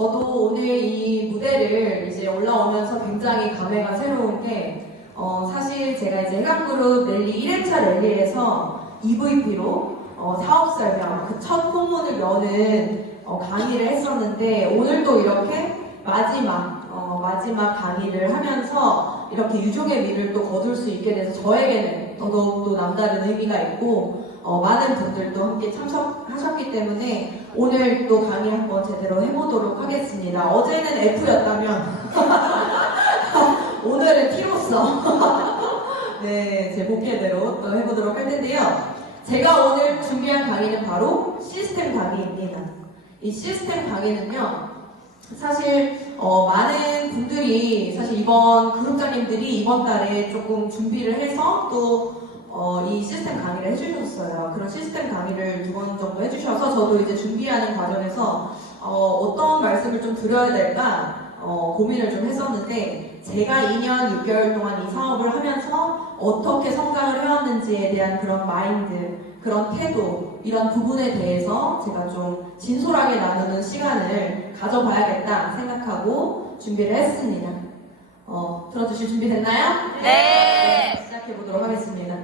저도 오늘 이 무대를 이제 올라오면서 굉장히 감회가 새로운 게, 사실 제가 이제 해강그룹 랠리 1회차 랠리에서 EVP로 사업 설명, 그 첫 포문을 여는 강의를 했었는데, 오늘도 이렇게 마지막 강의를 하면서 이렇게 유종의 미를 또 거둘 수 있게 돼서 저에게는 더더욱 또 남다른 의미가 있고, 많은 분들도 함께 참석하셨기 때문에 오늘 또 강의 한번 제대로 해보도록 하겠습니다. 어제는 F였다면 오늘은 T로서 네, 제 복귀대로 또 해보도록 할 텐데요. 제가 오늘 준비한 강의는 바로 시스템 강의입니다. 이 시스템 강의는요, 사실 많은 분들이 사실 이번 그룹장님들이 이번 달에 조금 준비를 해서 또 이 시스템 강의를 해주셨어요. 그런 시스템 강의를 2번 정도 해주셔서 저도 이제 준비하는 과정에서 어떤 말씀을 좀 드려야 될까 고민을 좀 했었는데, 제가 2년 6개월 동안 이 사업을 하면서 어떻게 성장을 해왔는지에 대한 그런 마인드, 그런 태도, 이런 부분에 대해서 제가 좀 진솔하게 나누는 시간을 가져봐야겠다 생각하고 준비를 했습니다. 들어주실 준비 됐나요? 네! 시작해보도록 하겠습니다.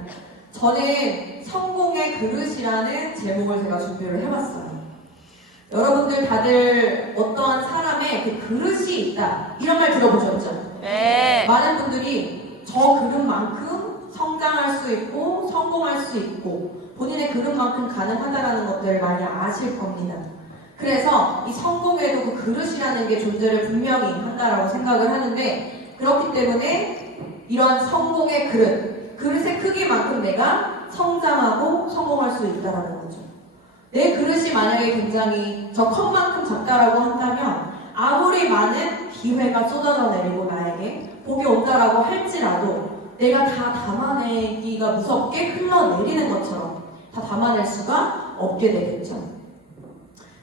저는 성공의 그릇이라는 제목을 제가 준비를 해봤어요. 여러분들 다들 어떠한 사람의 그 그릇이 있다, 이런 말 들어보셨죠? 네! 많은 분들이 저 그릇만큼 성장할 수 있고 성공할 수 있고 본인의 그릇만큼 가능하다라는 것들을 많이 아실 겁니다. 그래서 이 성공에도 그 그릇이라는 게 존재를 분명히 한다라고 생각을 하는데, 그렇기 때문에 이러한 성공의 그릇의 크기만큼 내가 성장하고 성공할 수 있다는 거죠. 내 그릇이 만약에 굉장히 저 컵만큼 작다라고 한다면 아무리 많은 기회가 쏟아져 내리고 나에게 복이 온다라고 할지라도 내가 다 담아내기가 무섭게 흘러내리는 것처럼 다 담아낼 수가 없게 되겠죠.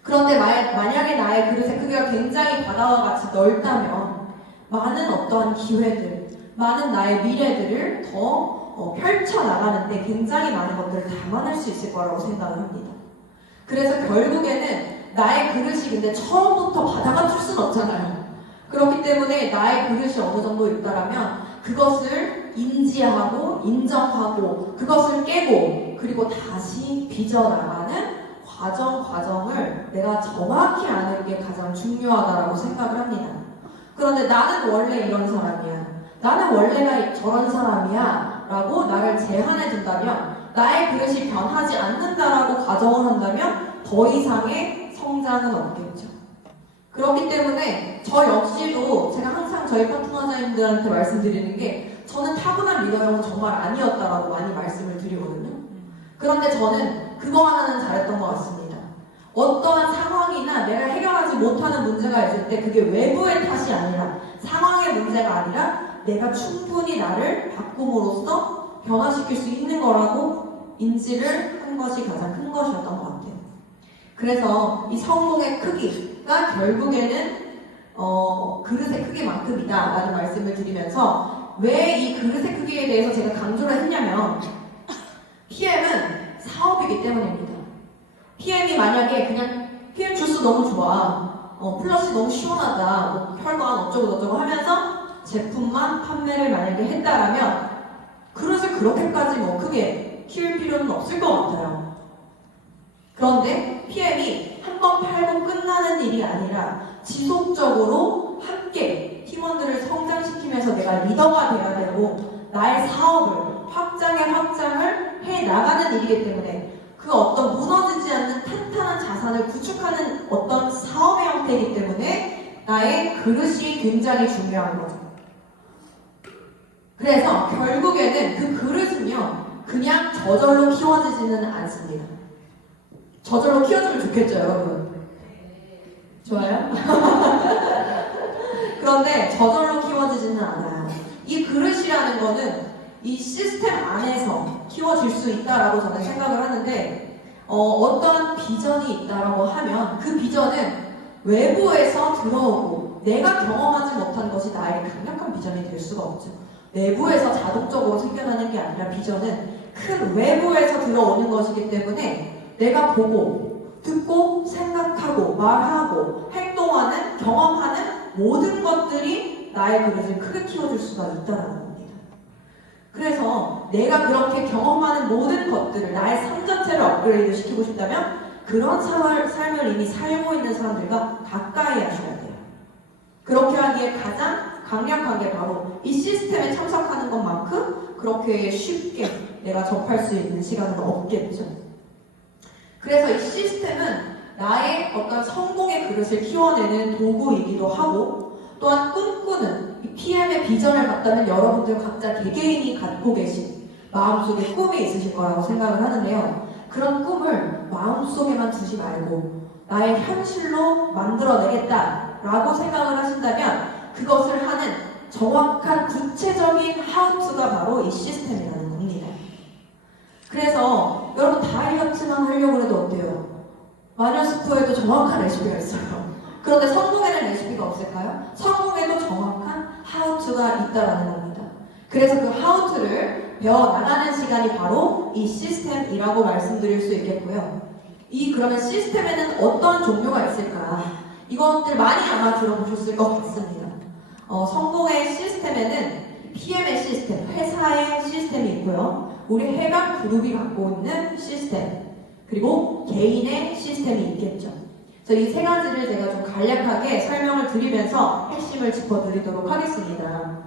그런데 만약에 나의 그릇의 크기가 굉장히 바다와 같이 넓다면 많은 어떠한 기회들, 많은 나의 미래들을 더 펼쳐나가는데 굉장히 많은 것들을 담아낼 수 있을 거라고 생각을 합니다. 그래서 결국에는 나의 그릇이 근데 처음부터 바다가 줄 수는 없잖아요. 그렇기 때문에 나의 그릇이 어느 정도 있다라면 그것을 인지하고 인정하고 그것을 깨고 그리고 다시 빚어나가는 과정을 내가 정확히 아는 게 가장 중요하다라고 생각을 합니다. 그런데 나는 원래 이런 사람이야, 나는 원래가 저런 사람이야 라고 나를 제한해 준다면, 나의 그릇이 변하지 않는다라고 가정을 한다면 더 이상의 성장은 없겠죠. 그렇기 때문에 저 역시도 제가 항상 저희 파트너자님들한테 말씀드리는 게, 저는 타고난 리더형은 정말 아니었다라고 많이 말씀을 드리거든요. 그런데 저는 그거 하나는 잘했던 것 같습니다. 어떠한 상황이나 내가 해결하지 못하는 문제가 있을 때 그게 외부의 탓이 아니라, 상황의 문제가 아니라 내가 충분히 나를 바꿈으로써 변화시킬 수 있는 거라고 인지를 한 것이 가장 큰 것이었던 것 같아요. 그래서 이 성공의 크기가 결국에는 그릇의 크기만큼이다 라는 말씀을 드리면서, 왜 이 그릇의 크기에 대해서 제가 강조를 했냐면, PM은 사업이기 때문입니다. PM이 만약에 그냥 PM 주스 너무 좋아, 플러시 너무 시원하다, 뭐 혈관 어쩌고 하면서 제품만 판매를 만약에 했다라면 그릇을 그렇게까지 뭐 크게 키울 필요는 없을 것 같아요. 그런데 PM이 한 번 팔고 끝나는 일이 아니라 지속적으로 함께 팀원들을 성장시키면서 내가 리더가 돼야 되고 나의 사업을 확장을 해 나가는 일이기 때문에, 그 어떤 무너지지 않는 탄탄한 자산을 구축하는 어떤 사업의 형태이기 때문에 나의 그릇이 굉장히 중요한 거죠. 그래서 결국에는 그 그릇은요, 그냥 저절로 키워지지는 않습니다. 저절로 키워주면 좋겠죠, 여러분? 좋아요? 그런데 저절로 키워지지는 않아요. 이 그릇이라는 거는 이 시스템 안에서 키워질 수 있다라고 저는 생각을 하는데, 어떠한 비전이 있다라고 하면 그 비전은 외부에서 들어오고 내가 경험하지 못한 것이 나에게 강력한 비전이 될 수가 없죠. 내부에서 자동적으로 생겨나는 게 아니라 비전은 큰 외부에서 들어오는 것이기 때문에 내가 보고 듣고 생각하고 말하고 행동하는 경험하는 모든 것들이 나의 그릇을 크게 키워줄 수가 있다는 겁니다. 그래서 내가 그렇게 경험하는 모든 것들을 나의 삶 자체를 업그레이드 시키고 싶다면 그런 삶을 이미 살고 있는 사람들과 가까이 하셔야 돼요. 그렇게 하기에 가장 강력한 게 바로 이 시스템에 참석하는 것만큼 그렇게 쉽게 내가 접할 수 있는 시간은 없겠죠. 그래서 이 시스템은 나의 어떤 성공의 그릇을 키워내는 도구이기도 하고 또한 꿈꾸는 이 PM의 비전을 갖다는 여러분들 각자 개개인이 갖고 계신 마음속에 꿈이 있으실 거라고 생각을 하는데요. 그런 꿈을 마음속에만 두지 말고 나의 현실로 만들어내겠다라고 생각을 하신다면 그것을 하는 정확한 구체적인 하우투가 바로 이 시스템이라는 겁니다. 그래서 여러분 다이어트만 하려고 해도 어때요? 마녀스프에도 정확한 레시피가 있어요. 그런데 성공에는 레시피가 없을까요? 성공에도 정확한 하우투가 있다라는 겁니다. 그래서 그 하우투를 배워나가는 시간이 바로 이 시스템이라고 말씀드릴 수 있겠고요. 그러면 시스템에는 어떤 종류가 있을까? 이것들 많이 아마 들어보셨을 것 같습니다. 성공의 시스템에는 PM의 시스템, 회사의 시스템이 있고요. 우리 해당 그룹이 갖고 있는 시스템, 그리고 개인의 시스템이 있겠죠. 그래서 이 세 가지를 제가 좀 간략하게 설명을 드리면서 핵심을 짚어드리도록 하겠습니다.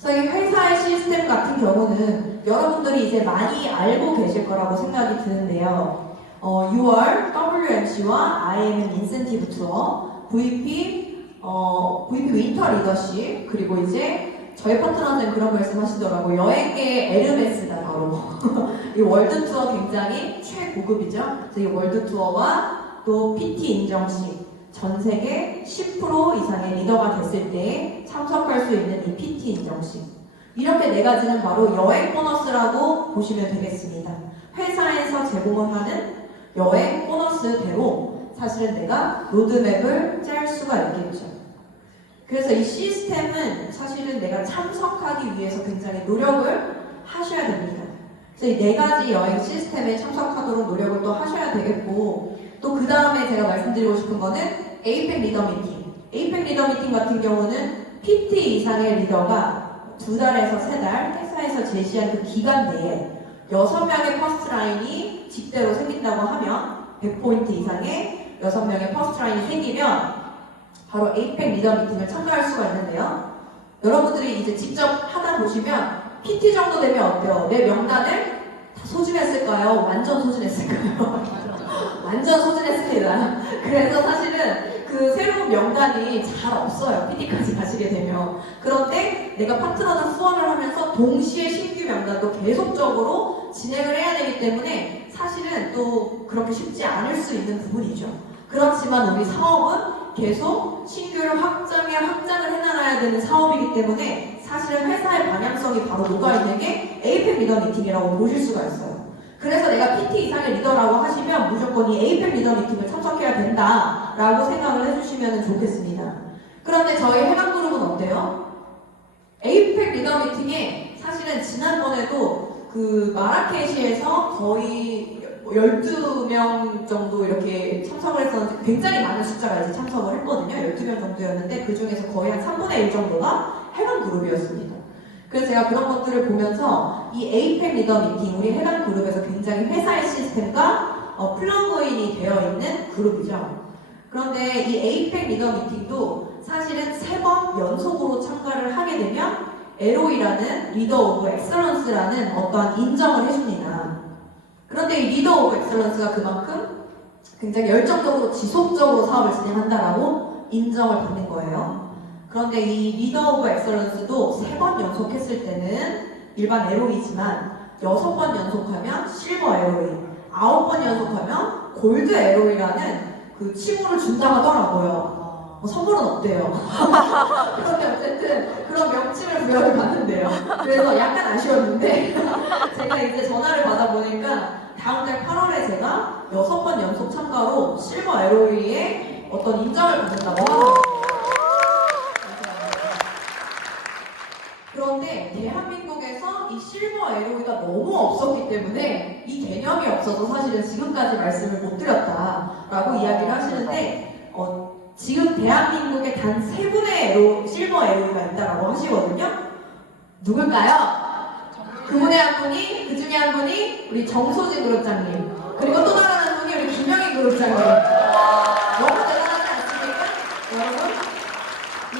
그래서 이 회사의 시스템 같은 경우는 여러분들이 이제 많이 알고 계실 거라고 생각이 드는데요. 6월 WMC와 IMM 인센티브 투어, VP 윈터 리더십, 그리고 이제 저희 파트너는 그런 말씀 하시더라고요. 여행계의 에르메스다 바로. 이 월드 투어 굉장히 최고급이죠. 그래서 이 월드 투어와 또 PT 인정식, 전 세계 10% 이상의 리더가 됐을 때 참석할 수 있는 이 PT 인정식. 이렇게 네 가지는 바로 여행 보너스라고 보시면 되겠습니다. 회사에서 제공을 하는 여행 보너스대로 사실은 내가 로드맵을 짤 수가 있겠죠. 그래서 이 시스템은 사실은 내가 참석하기 위해서 굉장히 노력을 하셔야 됩니다. 그래서 이 네 가지 여행 시스템에 참석하도록 노력을 또 하셔야 되겠고, 또 그 다음에 제가 말씀드리고 싶은 거는 에이펙 리더 미팅. 에이펙 리더 미팅 같은 경우는 PT 이상의 리더가 2달에서 3달 회사에서 제시한 그 기간 내에 6명의 퍼스트라인이 직대로 생긴다고 하면 100포인트 이상의 6명의 퍼스트라인이 생기면 바로 에이펙 리더 미팅을 참가할 수가 있는데요. 여러분들이 이제 직접 하다 보시면 PT 정도 되면 어때요? 내 명단을 다 소진했을까요? 완전 소진했을까요? 완전 소진했습니다. 그래서 사실은 그 새로운 명단이 잘 없어요. PT까지 가시게 되면. 그런데 내가 파트너들 후원을 하면서 동시에 신규 명단도 계속적으로 진행을 해야 되기 때문에 사실은 또 그렇게 쉽지 않을 수 있는 부분이죠. 그렇지만 우리 사업은 계속 신규를 확장을 해나가야 되는 사업이기 때문에 사실은 회사의 방향성이 바로 녹아있는 게 에이펙 리더 미팅이라고 보실 수가 있어요. 그래서 내가 PT 이상의 리더라고 하시면 무조건 이 에이펙 리더 미팅을 참석해야 된다라고 생각을 해주시면 좋겠습니다. 그런데 저희 해당그룹은 어때요? 에이펙 리더 미팅에 사실은 지난번에도 그 마라케시에서 거의 12명 정도 이렇게 참석을 했었는데 굉장히 많은 숫자가 이제 참석을 했거든요. 12명 정도였는데 그 중에서 거의 한 3분의 1 정도가 해당 그룹이었습니다. 그래서 제가 그런 것들을 보면서 이 에이펙 리더 미팅, 우리 해당 그룹에서 굉장히 회사의 시스템과 플러그인이 되어 있는 그룹이죠. 그런데 이 에이펙 리더 미팅도 사실은 3번 연속으로 참가를 하게 되면 LOE라는 리더 오브 엑셀런스라는 어떠한 인정을 해줍니다. 그런데 이 리더 오브 엑셀런스가 그만큼 굉장히 열정적으로 지속적으로 사업을 진행한다라고 인정을 받는 거예요. 그런데 이 리더 오브 엑셀런스도 3번 연속했을 때는 일반 LOE지만 6번 연속하면 실버 LOE, 9번 연속하면 골드 LOE라는 그 칭호를 준다고 하더라고요. 선물은 없대요. 그런데 어쨌든 그런 명칭을 부여를 받는데요. 그래서 약간 아쉬웠는데 제가 이제 전화를 받아보니까 다음 달 8월에 제가 6번 연속 참가로 실버 LOE에 어떤 인정을 받는다고 하더라고요. 그런데 대한민국에서 이 실버 LOE가 너무 없었기 때문에 이 개념이 없어서 사실은 지금까지 말씀을 못 드렸다라고 이야기를 하시는데 지금 대한민국에 단 3분의 실버 LOE가 있다고 하시거든요. 누굴까요? 그분의 한 분이, 그 중에 한 분이 우리 정소진 그룹장님, 그리고 또 다른 한 분이 우리 김영희 그룹장님. 너무 대단하지 않습니까? 여러분?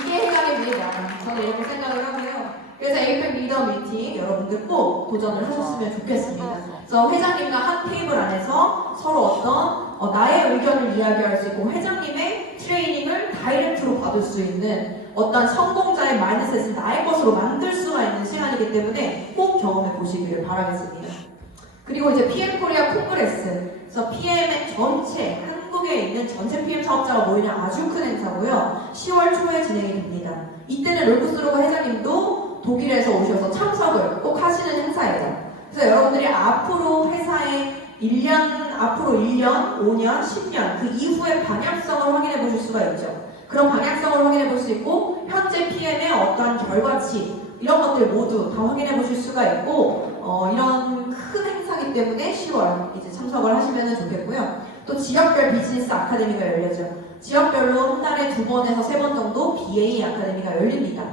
이게 해결입니다. 저는 이렇게 생각을 하고요. 그래서 에이펙 리더 미팅 여러분들 꼭 도전을 하셨으면 좋겠습니다. 그래서 회장님과 한 테이블 안에서 서로 어떤 나의 의견을 이야기할 수 있고 회장님의 트레이닝을 다이렉트로 받을 수 있는 어떤 성공자의 마인드셋을 나의 것으로 만들 수가 있는 시간이기 때문에 꼭 경험해 보시기를 바라겠습니다. 그리고 이제 PM 코리아 콩그레스, 그래서 PM의 전체, 한국에 있는 전체 PM 사업자가 모이는 아주 큰 행사고요. 10월 초에 진행이 됩니다. 이때는 롤프스로그 회장님도 독일에서 오셔서 참석을 꼭 하시는 행사예요. 그래서 여러분들이 앞으로 회사에 1년, 앞으로 1년, 5년, 10년 그 이후의 방향성을 확인해 보실 수가 있죠. 그런 방향성을 확인해 볼 수 있고 현재 PM의 어떠한 결과치 이런 것들 모두 다 확인해 보실 수가 있고 이런 큰 행사기 때문에 10월 이제 참석을 하시면 좋겠고요. 또 지역별 비즈니스 아카데미가 열려죠. 지역별로 한 달에 2번에서 3번 정도 BA 아카데미가 열립니다.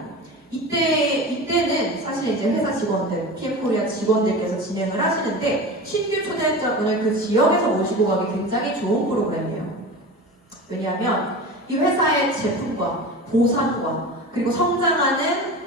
이때는 사실 이제 회사 직원들, PM 코리아 직원들께서 진행을 하시는데 신규 초대자분을 그 지역에서 모시고 가기 굉장히 좋은 프로그램이에요. 왜냐하면 이 회사의 제품과 보상과 그리고 성장하는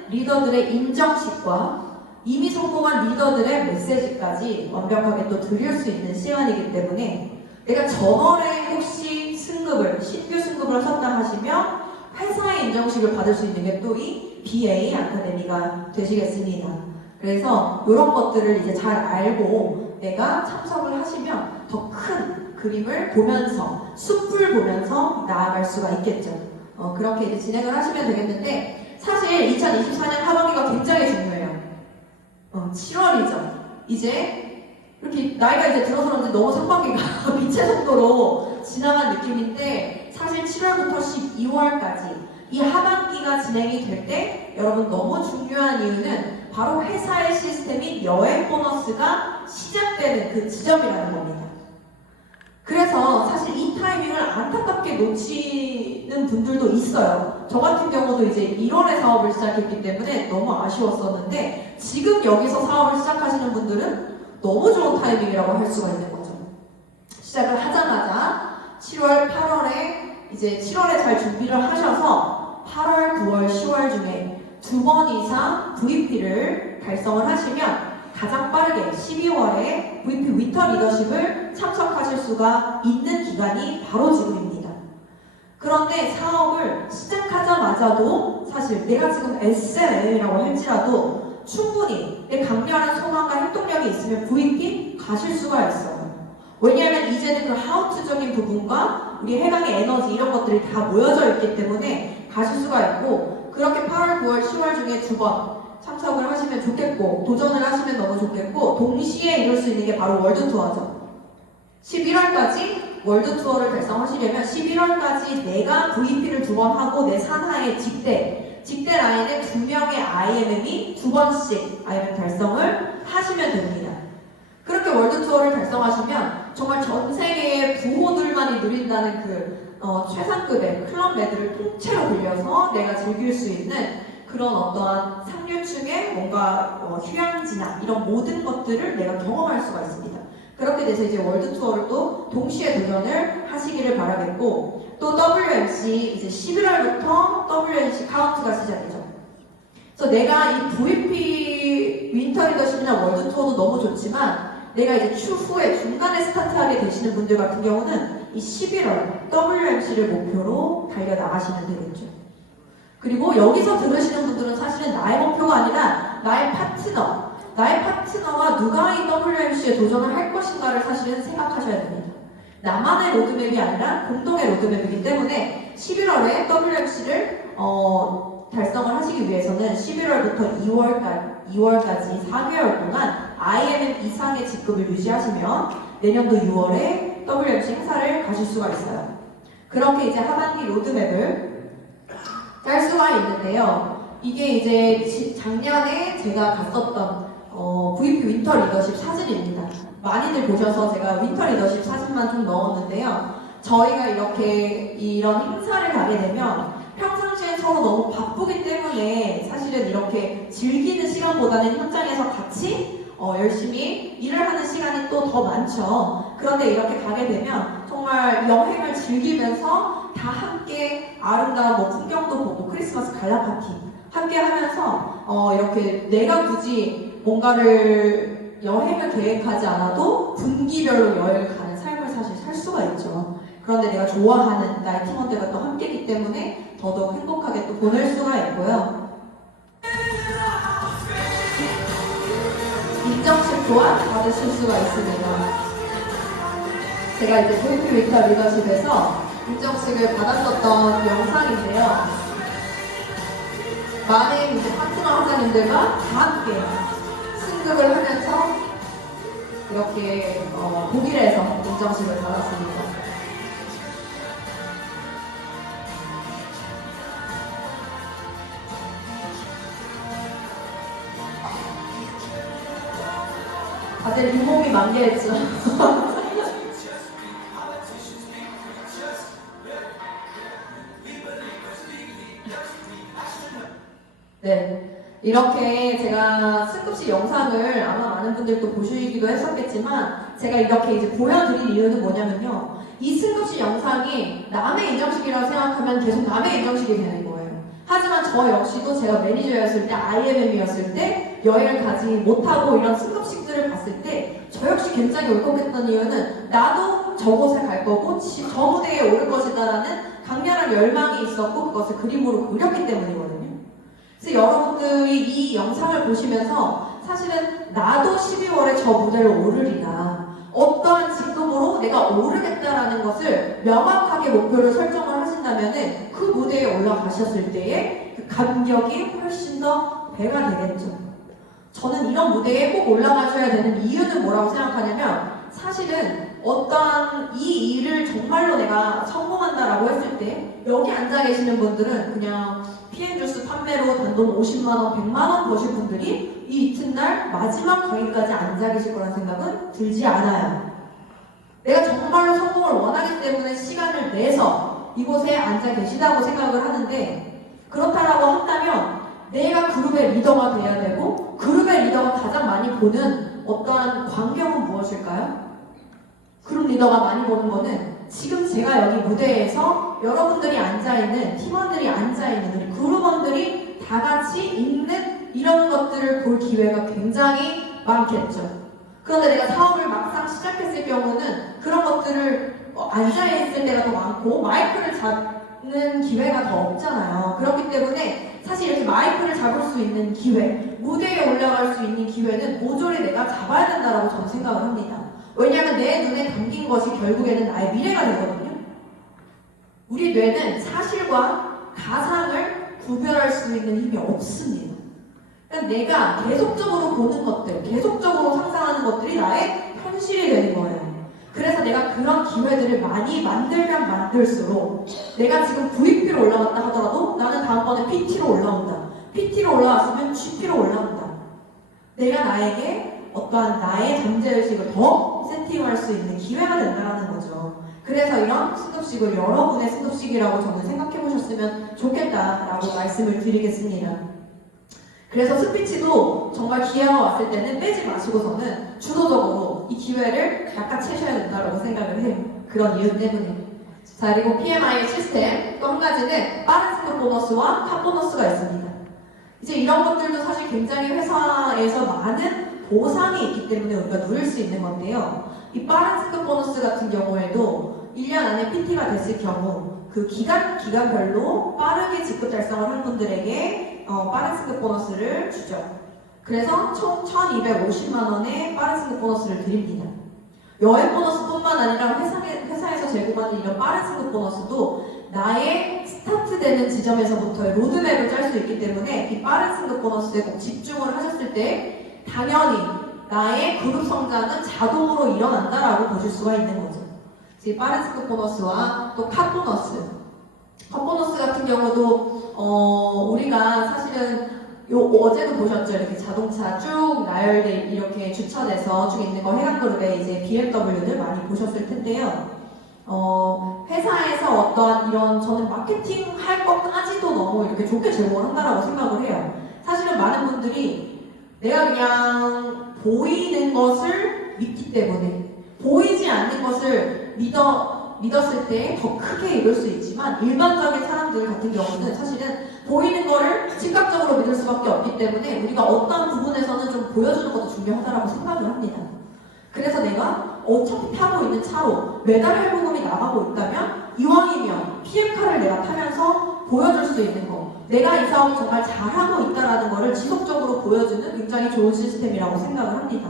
리더들의 인정식과 이미 성공한 리더들의 메시지까지 완벽하게 또 드릴 수 있는 시간이기 때문에 내가 저번에 혹시 신규 승급을 하셨다 하시면 회사의 인정식을 받을 수 있는 게 또 이 BA 아카데미가 되시겠습니다. 그래서 이런 것들을 이제 잘 알고 내가 참석을 하시면 더 큰 그림을 보면서 숲을 보면서 나아갈 수가 있겠죠. 그렇게 이제 진행을 하시면 되겠는데 사실 2024년 하반기가 굉장히 중요해요. 7월이죠. 이제 이렇게 나이가 이제 들어서 그런지 너무 상반기가 빛의 속도로 지나간 느낌인데 사실 7월부터 12월까지 이 하반기가 진행이 될 때 여러분 너무 중요한 이유는 바로 회사의 시스템인 여행 보너스가 시작되는 그 지점이라는 겁니다. 그래서 사실 이 타이밍을 안타깝게 놓치는 분들도 있어요. 저 같은 경우도 이제 1월에 사업을 시작했기 때문에 너무 아쉬웠었는데 지금 여기서 사업을 시작하시는 분들은 너무 좋은 타이밍이라고 할 수가 있는 거죠. 시작을 하자마자 7월, 8월에 이제 7월에 잘 준비를 하셔서 8월, 9월, 10월 중에 2번 이상 VP를 달성을 하시면 가장 빠르게 12월에 VP 윈터 리더십을 참석하실 수가 있는 기간이 바로 지금입니다. 그런데 사업을 시작하자마자도 사실 내가 지금 SMM이라고 할지라도 충분히 내 강렬한 소망과 행동력이 있으면 VP 가실 수가 있어요. 왜냐하면 이제는 그 하우투적인 부분과 우리 해강의 에너지 이런 것들이 다 모여져 있기 때문에 가실 수가 있고 그렇게 8월, 9월, 10월 중에 2번 참석을 하시면 좋겠고 도전을 하시면 너무 좋겠고 동시에 이룰 수 있는 게 바로 월드투어죠. 11월까지 월드투어를 달성하시려면 11월까지 내가 VP를 2번 하고 내 산하의 직대 라인에 2명의 IMM이 2번씩 IMM 달성을 하시면 됩니다. 그렇게 월드투어를 달성하시면 정말 전 세계의 부호들만이 누린다는 그 최상급의 클럽 매들을 통째로 빌려서 내가 즐길 수 있는 그런 어떠한 상류층의 뭔가 휴양지나 이런 모든 것들을 내가 경험할 수가 있습니다. 그렇게 돼서 이제 월드투어를 또 동시에 도전을 하시기를 바라겠고 또 WMC 이제 11월부터 WMC 카운트가 시작이죠. 그래서 내가 이 VP 윈터 리더십이나 월드투어도 너무 좋지만 내가 이제 추후에 중간에 스타트하게 되시는 분들 같은 경우는 이 11월 WMC를 목표로 달려나가시면 되겠죠. 그리고 여기서 들으시는 분들은 사실은 나의 목표가 아니라 나의 파트너가 누가 이 WMC에 도전을 할 것인가를 사실은 생각하셔야 됩니다. 나만의 로드맵이 아니라 공동의 로드맵이기 때문에 11월에 WMC를 달성을 하시기 위해서는 11월부터 2월까지 4개월 동안 IMM 이상의 직급을 유지하시면 내년도 6월에 WMC 행사를 가실 수가 있어요. 그렇게 이제 하반기 로드맵을 짤 수가 있는데요. 이게 이제 작년에 제가 갔었던 VP 윈터 리더십 사진입니다. 많이들 보셔서 제가 윈터 리더십 사진만 좀 넣었는데요. 저희가 이렇게 이런 행사를 가게 되면 평상시에 서로 너무 바쁘기 때문에 사실은 이렇게 즐기는 시간보다는 현장에서 같이 열심히 일을 하는 시간이 또 더 많죠. 그런데 이렇게 가게 되면 정말 여행을 즐기면서 다 함께 아름다운 뭐 풍경도 보고 크리스마스 갈라 파티 함께 하면서 이렇게 내가 굳이 뭔가를 여행을 계획하지 않아도 분기별로 여행을 가는 삶을 사실 살 수가 있죠. 그런데 내가 좋아하는 나의 팀원들과 또 함께이기 때문에 더더욱 행복하게 또 보낼 수가 있고요. 인정식 또한 받으실 수가 있습니다. 제가 이제 VP 위터 리더십에서 인정식을 받았었던 영상인데요. 많은 이제 파트너 화장님들과 다 함께 승급을 하면서 이렇게 독일에서 인정식을 받았습니다. 다들 유목이 만개했죠. 네, 이렇게 제가 승급식 영상을 아마 많은 분들도 보시기도 했었겠지만 제가 이렇게 이제 보여드린 이유는 뭐냐면요, 이 승급식 영상이 남의 인정식이라고 생각하면 계속 남의 인정식이 되는 거예요. 하지만 저 역시도 제가 매니저였을 때, IMM이었을 때 여행을 가지 못하고 이런 승급식들을 봤을 때 저 역시 굉장히 울컥했던 이유는 나도 저곳에 갈 거고 저 무대에 오를 것이다라는 강렬한 열망이 있었고 그것을 그림으로 그렸기 때문이거든요. 그래서 여러분들이 이 영상을 보시면서 사실은 나도 12월에 저 무대를 오르리라, 어떠한 직급으로 내가 오르겠다라는 것을 명확하게 목표를 설정을 하신다면 그 무대에 올라가셨을 때에 그 감격이 훨씬 더 배가 되겠죠. 저는 이런 무대에 꼭 올라가셔야 되는 이유는 뭐라고 생각하냐면, 사실은 어떠한 이 일을 정말로 내가 성공한다라고 했을 때 여기 앉아 계시는 분들은 그냥 PM주스 판매로 단돈 50만원, 100만원 버실 분들이 이 이튿날 마지막 강의까지 앉아 계실 거라는 생각은 들지 않아요. 내가 정말로 성공을 원하기 때문에 시간을 내서 이곳에 앉아 계시다고 생각을 하는데, 그렇다라고 한다면 내가 그룹의 리더가 돼야 되고 그룹의 리더가 가장 많이 보는 어떠한 광경은 무엇일까요? 그룹 리더가 많이 보는 거는 지금 제가 여기 무대에서 여러분들이 앉아있는, 팀원들이 앉아있는, 우리 그룹원들이 다 같이 있는 이런 것들을 볼 기회가 굉장히 많겠죠. 그런데 내가 사업을 막상 시작했을 경우는 그런 것들을 앉아있을 때가 더 많고 마이크를 잡는 기회가 더 없잖아요. 그렇기 때문에 사실 이렇게 마이크를 잡을 수 있는 기회, 무대에 올라갈 수 있는 기회는 모조리 내가 잡아야 된다고 저는 생각을 합니다. 왜냐하면 내 눈에 담긴 것이 결국에는 나의 미래가 되거든요. 우리 뇌는 사실과 가상을 구별할 수 있는 힘이 없습니다. 그러니까 내가 계속적으로 보는 것들, 계속적으로 상상하는 것들이 나의 현실이 되는 거예요. 그래서 내가 그런 기회들을 많이 만들면 만들수록 내가 지금 VP로 올라갔다 하더라도 나는 다음번에 PT로 올라온다. PT로 올라왔으면 GP로 올라온다. 내가 나에게 어떠한 나의 잠재의식을 더 세팅할 수 있는 기회가 된다는 거죠. 그래서 이런 승급식을 여러분의 승급식이라고 저는 생각해 보셨으면 좋겠다라고 말씀을 드리겠습니다. 그래서 스피치도 정말 기회가 왔을 때는 빼지 마시고서는 주도적으로 이 기회를 낚아채셔야 된다고 생각을 해요. 그런 이유 때문에. 자, 그리고 PMI 시스템 또 한 가지는 빠른 승급 보너스와 탑 보너스가 있습니다. 이제 이런 것들도 사실 굉장히 회사에서 많은 보상이 있기 때문에 우리가 누릴 수 있는 건데요. 이 빠른 승급 보너스 같은 경우에도 1년 안에 PT가 됐을 경우 그 기간별로 빠르게 직급 달성을 한 분들에게 빠른 승급 보너스를 주죠. 그래서 총 1,250만 원의 빠른 승급 보너스를 드립니다. 여행 보너스뿐만 아니라 회사에서 제공하는 이런 빠른 승급 보너스도 나의 스타트되는 지점에서부터의 로드맵을 짤 수 있기 때문에 이 빠른 승급 보너스에 꼭 집중을 하셨을 때 당연히 나의 그룹 성장은 자동으로 일어난다라고 보실 수가 있는 거죠. 이 빠른 승급 보너스와 또 컷 보너스. 컷 보너스 같은 경우도 우리가 사실은 어제도 보셨죠? 이렇게 자동차 쭉 나열돼 이렇게 주차돼서 쭉 있는 거 해당그룹의 이제 BMW를 많이 보셨을 텐데요. 회사에서 어떠한 이런 저는 마케팅 할 것까지도 너무 이렇게 좋게 제공을 한다라고 생각을 해요. 사실은 많은 분들이 내가 그냥 보이는 것을 믿기 때문에 보이지 않는 것을 믿었을 때 더 크게 이룰 수 있지만 일반적인 사람들 같은 경우는 사실은 보이는 거를 즉각적으로 믿을 수밖에 없기 때문에 우리가 어떤 부분에서는 좀 보여주는 것도 중요하다고 생각을 합니다. 그래서 내가 어차피 타고 있는 차로 매달 할부금이 나가고 있다면 이왕이면 PM카를 내가 타면서 보여줄 수 있는 거, 내가 이 사업을 정말 잘하고 있다는 것을 지속적으로 보여주는 굉장히 좋은 시스템이라고 생각을 합니다.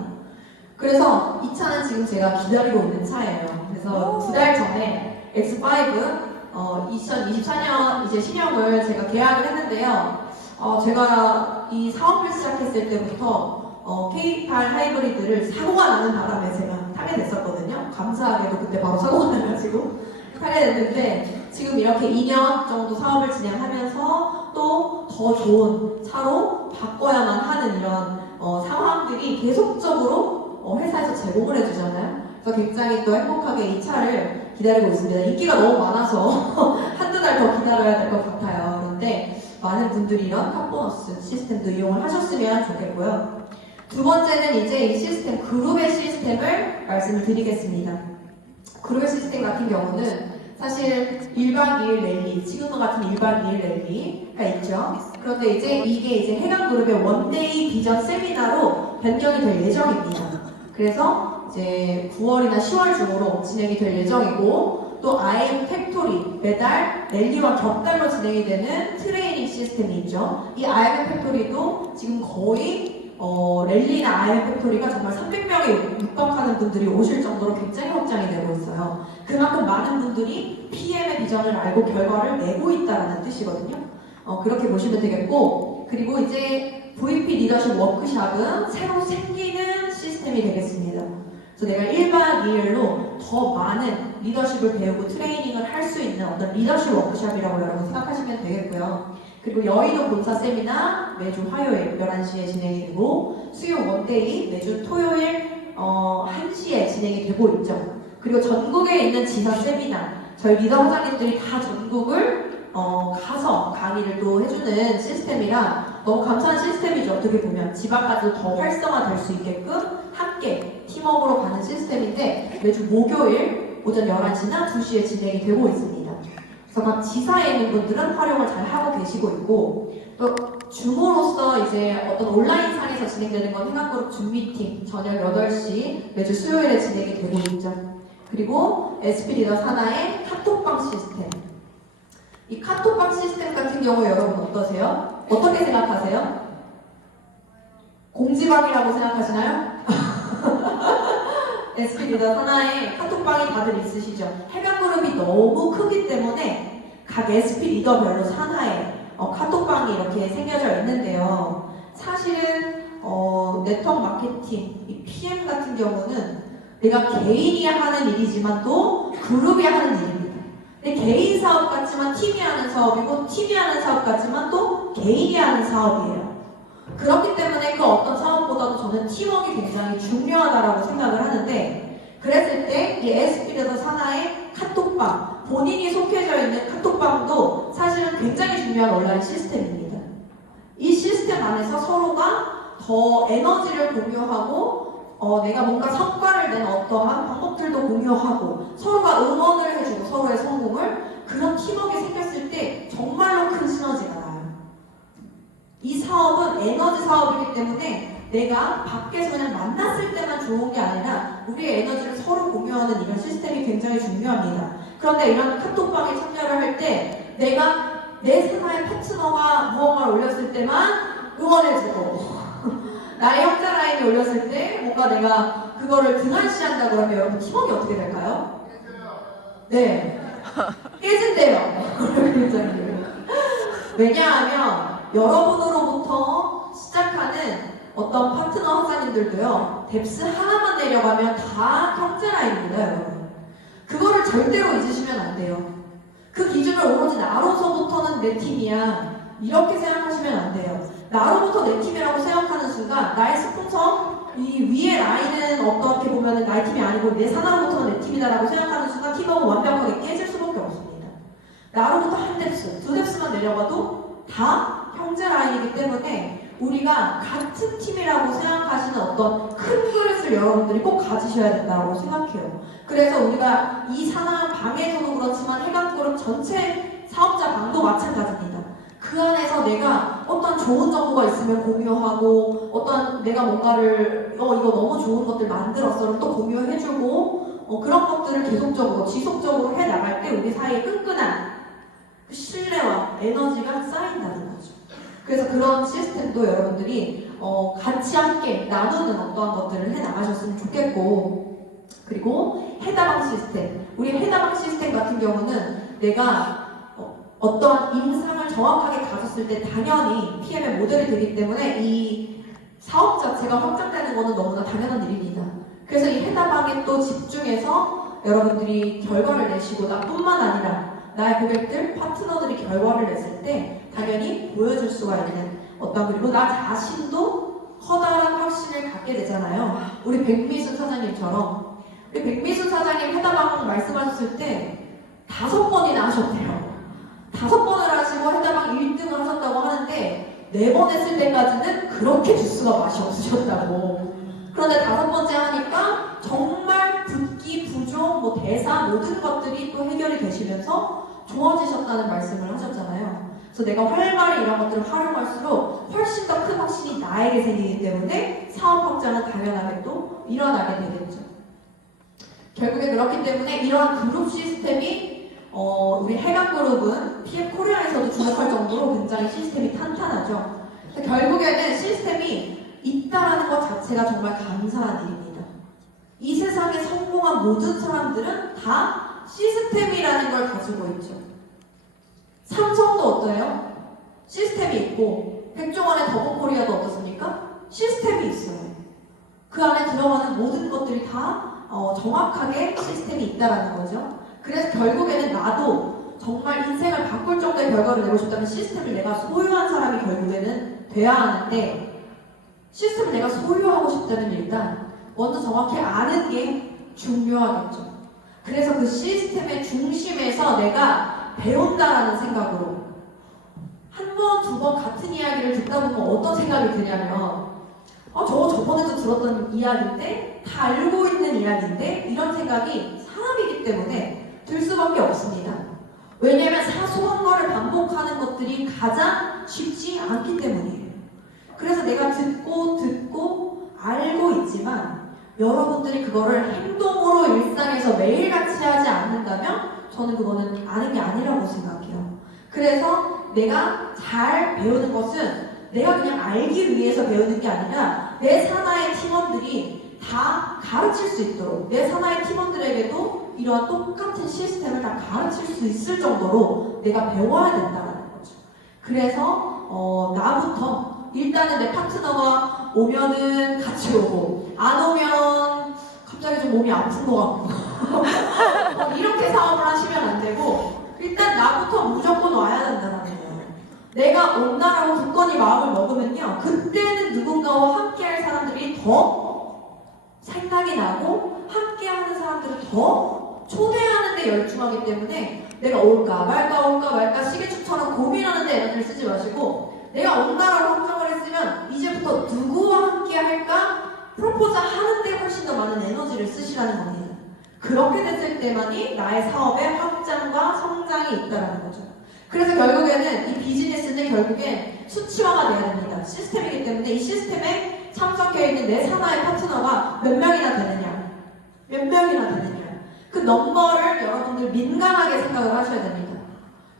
그래서 이 차는 지금 제가 기다리고 있는 차예요. 그래서 2달 전에 X5 2024년 이제 신형을 제가 계약을 했는데요. 제가 이 사업을 시작했을 때부터 K8 하이브리드를 사고가 나는 바람에 제가 타게 됐었거든요. 감사하게도 그때 바로 사고가 나가지고 타게 됐는데 지금 이렇게 2년 정도 사업을 진행하면서 또 더 좋은 차로 바꿔야만 하는 이런 상황들이 계속적으로 회사에서 제공을 해주잖아요. 그래서 굉장히 또 행복하게 이 차를 기다리고 있습니다. 인기가 너무 많아서 한두 달 더 기다려야 될 것 같아요. 그런데 많은 분들이 이런 탑보너스 시스템도 이용을 하셨으면 좋겠고요. 두 번째는 이제 이 시스템, 그룹의 시스템을 말씀을 드리겠습니다. 그룹의 시스템 같은 경우는 사실 1박 2일 랠리, 지금과 같은 1박 2일 랠리가 있죠. 그런데 이게 이제 해강그룹의 원데이 비전 세미나로 변경이 될 예정입니다. 그래서 이제 9월이나 10월 중으로 진행이 될 예정이고 또 IM 팩토리, 매달 랠리와 격달로 진행이 되는 트레이닝 시스템이 있죠. 이 IM 팩토리도 지금 거의 랠리나 IM 팩토리가 정말 300명이 육박하는 분들이 오실 정도로 굉장히 확장이 되고 있어요. 그만큼 많은 분들이 PM의 비전을 알고 결과를 내고 있다는 뜻이거든요. 그렇게 보시면 되겠고, 그리고 이제 VP 리더십 워크샵은 새로 생기는 시스템이 되겠습니다. 그래서 내가 1박 2일로 더 많은 리더십을 배우고 트레이닝을 할 수 있는 어떤 리더십 워크샵이라고 여러분 생각하시면 되겠고요. 그리고 여의도 본사 세미나 매주 화요일 11시에 진행이 되고 수요 원데이 매주 토요일 1시에 진행이 되고 있죠. 그리고 전국에 있는 지사 세미나 저희 리더 회장님들이 다 전국을 가서 강의를 또 해주는 시스템이라 너무 감사한 시스템이죠. 어떻게 보면 지방까지도 더 활성화될 수 있게끔 함께 팀워크로 가는 시스템인데 매주 목요일 오전 11시나 2시에 진행이 되고 있습니다. 그래서 각 지사에 있는 분들은 활용을 잘 하고 계시고 있고 또 줌으로서 이제 어떤 온라인상에서 진행되는 건 해강그룹 줌 미팅 저녁 8시 매주 수요일에 진행이 되고 있죠. 그리고 SP 리더 산하의 카톡방 시스템. 이 카톡방 시스템 같은 경우 여러분 어떠세요? 어떻게 생각하세요? 공지방이라고 생각하시나요? SP 리더 산하에 카톡방이 다들 있으시죠? 해강그룹이 너무 크기 때문에 각 SP 리더별로 산하에 카톡방이 이렇게 생겨져 있는데요. 사실은 네트워크 마케팅, 이 PM 같은 경우는 내가 개인이 하는 일이지만 또 그룹이 하는 일입니다. 근데 개인 사업 같지만 팀이 하는 사업이고 팀이 하는 사업 같지만 또 개인이 하는 사업이에요. 그렇기 때문에 그 어떤 사업보다도 저는 팀워크가 굉장히 중요하다고 생각을 하는데 그랬을 때 이 SP리더 산하의 카톡방 본인이 속해져 있는 카톡방도 사실은 굉장히 중요한 온라인 시스템입니다. 이 시스템 안에서 서로가 더 에너지를 공유하고 내가 뭔가 성과를 낸 어떠한 방법들도 공유하고 서로가 응원을 해주고 서로의 성공을 그런 팀워크가 생겼을 때 정말로 큰 시너지가 나요. 이 사업은 에너지 사업이기 때문에 내가 밖에서 그냥 만났을 때만 좋은 게 아니라 우리의 에너지를 서로 공유하는 이런 시스템이 굉장히 중요합니다. 그런데 이런 카톡방에 참여를 할 때 내가 내 산하의 파트너가 무언가를 올렸을 때만 응원해주고 나의 형제 라인이 올렸을 때 뭔가 내가 그거를 등한시한다 그러면 여러분 팀워크가 어떻게 될까요? 네, 깨진대요. 왜냐하면 여러분으로부터 시작하는 어떤 파트너 학사님들도요 뎁스 하나만 내려가면 다 형제 라인입니다. 여러분 그거를 절대로 잊으시면 안 돼요. 그 기준을 오로지 나로서부터는 내 팀이야, 이렇게 생각하시면 안 돼요. 나로부터 내 팀이라고 생각하는 순간 나의 스폰서 이 위에 라인은 어떻게 보면 나의 팀이 아니고 내 산하로부터는 내 팀이다라고 생각하는 순간 팀워크가 완벽하게 깨질 수밖에 없습니다. 나로부터 한 뎁스, 두 뎁스만 내려가도 다 형제 라인이기 때문에 우리가 같은 팀이라고 생각하시는 어떤 큰 그릇을 여러분들이 꼭 가지셔야 된다고 생각해요. 그래서 우리가 이 산하 방에서도 그렇지만 해강그룹 전체 사업자 방도 마찬가지입니다. 그 안에서 내가 어떤 좋은 정보가 있으면 공유하고 어떤 내가 뭔가를 이거 너무 좋은 것들 만들었어를 또 공유해주고 그런 것들을 계속적으로 지속적으로 해나갈 때 우리 사이에 끈끈한 그 신뢰와 에너지가 쌓인다는 거죠. 그래서 그런 시스템도 여러분들이 같이 함께 나누는 어떠한 것들을 해나가셨으면 좋겠고, 그리고 해다방 시스템, 우리 해다방 시스템 같은 경우는 내가 어떠한 임상을 정확하게 가졌을 때 당연히 PM의 모델이 되기 때문에 이 사업 자체가 확장되는 것은 너무나 당연한 일입니다. 그래서 이 해다방에 또 집중해서 여러분들이 결과를 내시고 나뿐만 아니라 나의 고객들, 파트너들이 결과를 냈을 때 당연히 보여줄 수가 있는 그리고 나 자신도 커다란 확신을 갖게 되잖아요. 우리 백미순 사장님처럼 우리 백미순 사장님 해다방 말씀하셨을 때 5번이나 하셨대요. 5번을 하시고 해다방 1등을 하셨다고 하는데 4번 했을 때까지는 그렇게 주스가 맛이 없으셨다고. 그런데 5번째 하니까 정말 붓기, 부종, 대사 모든 것들이 또 해결이 되시면서 좋아지셨다는 말씀을 하셨잖아요. 그래서 내가 활발히 이런 것들을 활용할수록 훨씬 더 큰 확신이 나에게 생기기 때문에 사업 확장은 당연하게 또 일어나게 되겠죠. 결국에 그렇기 때문에 이러한 그룹 시스템이 우리 해강그룹은 PM 코리아에서도 주목할 정도로 굉장히 시스템이 탄탄하죠. 결국에는 시스템이 있다라는 것 자체가 정말 감사한 일입니다. 이 세상에 성공한 모든 사람들은 다 시스템이라는 걸 가지고 있죠. 삼성도 어때요? 시스템이 있고 백종원의 더본코리아도 어떻습니까? 시스템이 있어요. 그 안에 들어가는 모든 것들이 다 정확하게 시스템이 있다라는 거죠. 그래서 결국에는 나도 정말 인생을 바꿀 정도의 결과를 내고 싶다면 시스템을 내가 소유한 사람이 결국에는 돼야 하는데, 시스템을 내가 소유하고 싶다면 일단 먼저 정확히 아는 게 중요하겠죠. 그래서 그 시스템의 중심에서 내가 배운다라는 생각으로 한 번, 두 번 같은 이야기를 듣다 보면 어떤 생각이 드냐면 저번에도 들었던 이야기인데 다 알고 있는 이야기인데 이런 생각이 사람이기 때문에 들 수밖에 없습니다. 왜냐하면 사소한 거를 반복하는 것들이 가장 쉽지 않기 때문이에요. 그래서 내가 듣고 알고 있지만 여러분들이 그거를 행동으로 일상에서 매일같이 하지 않는다면 저는 그거는 아는 게 아니라고 생각해요. 그래서 내가 잘 배우는 것은 내가 그냥 알기 위해서 배우는 게 아니라 내 산하의 팀원들이 다 가르칠 수 있도록, 내 산하의 팀원들에게도 이러한 똑같은 시스템을 다 가르칠 수 있을 정도로 내가 배워야 된다는 거죠. 그래서 나부터 일단은 내 파트너가 오면은 같이 오고, 안 오면 갑자기 좀 몸이 아픈 것 같고 이렇게 사업을 하시면 안 되고 일단 나부터 무조건 와야 된다는 거예요. 내가 온다라고 굳건히 마음을 먹으면요, 그때는 누군가와 함께할 사람들이 더 생각이 나고 함께하는 사람들을 더 초대하는 데 열중하기 때문에 내가 올까 말까 시계축처럼 고민하는 데 에너지를 쓰지 마시고, 내가 온다라고 확정을 했으면 이제부터 누구와 함께 할까 프로포즈 하는데 훨씬 더 많은 에너지를 쓰시라는 겁니다. 그렇게 됐을 때만이 나의 사업의 확장과 성장이 있다는 거죠. 그래서 결국에는 이 비즈니스는 결국엔 수치화가 돼야 됩니다. 시스템이기 때문에 이 시스템에 참석해 있는 내 산하의 파트너가 몇 명이나 되느냐, 그 넘버를 여러분들 민감하게 생각을 하셔야 됩니다.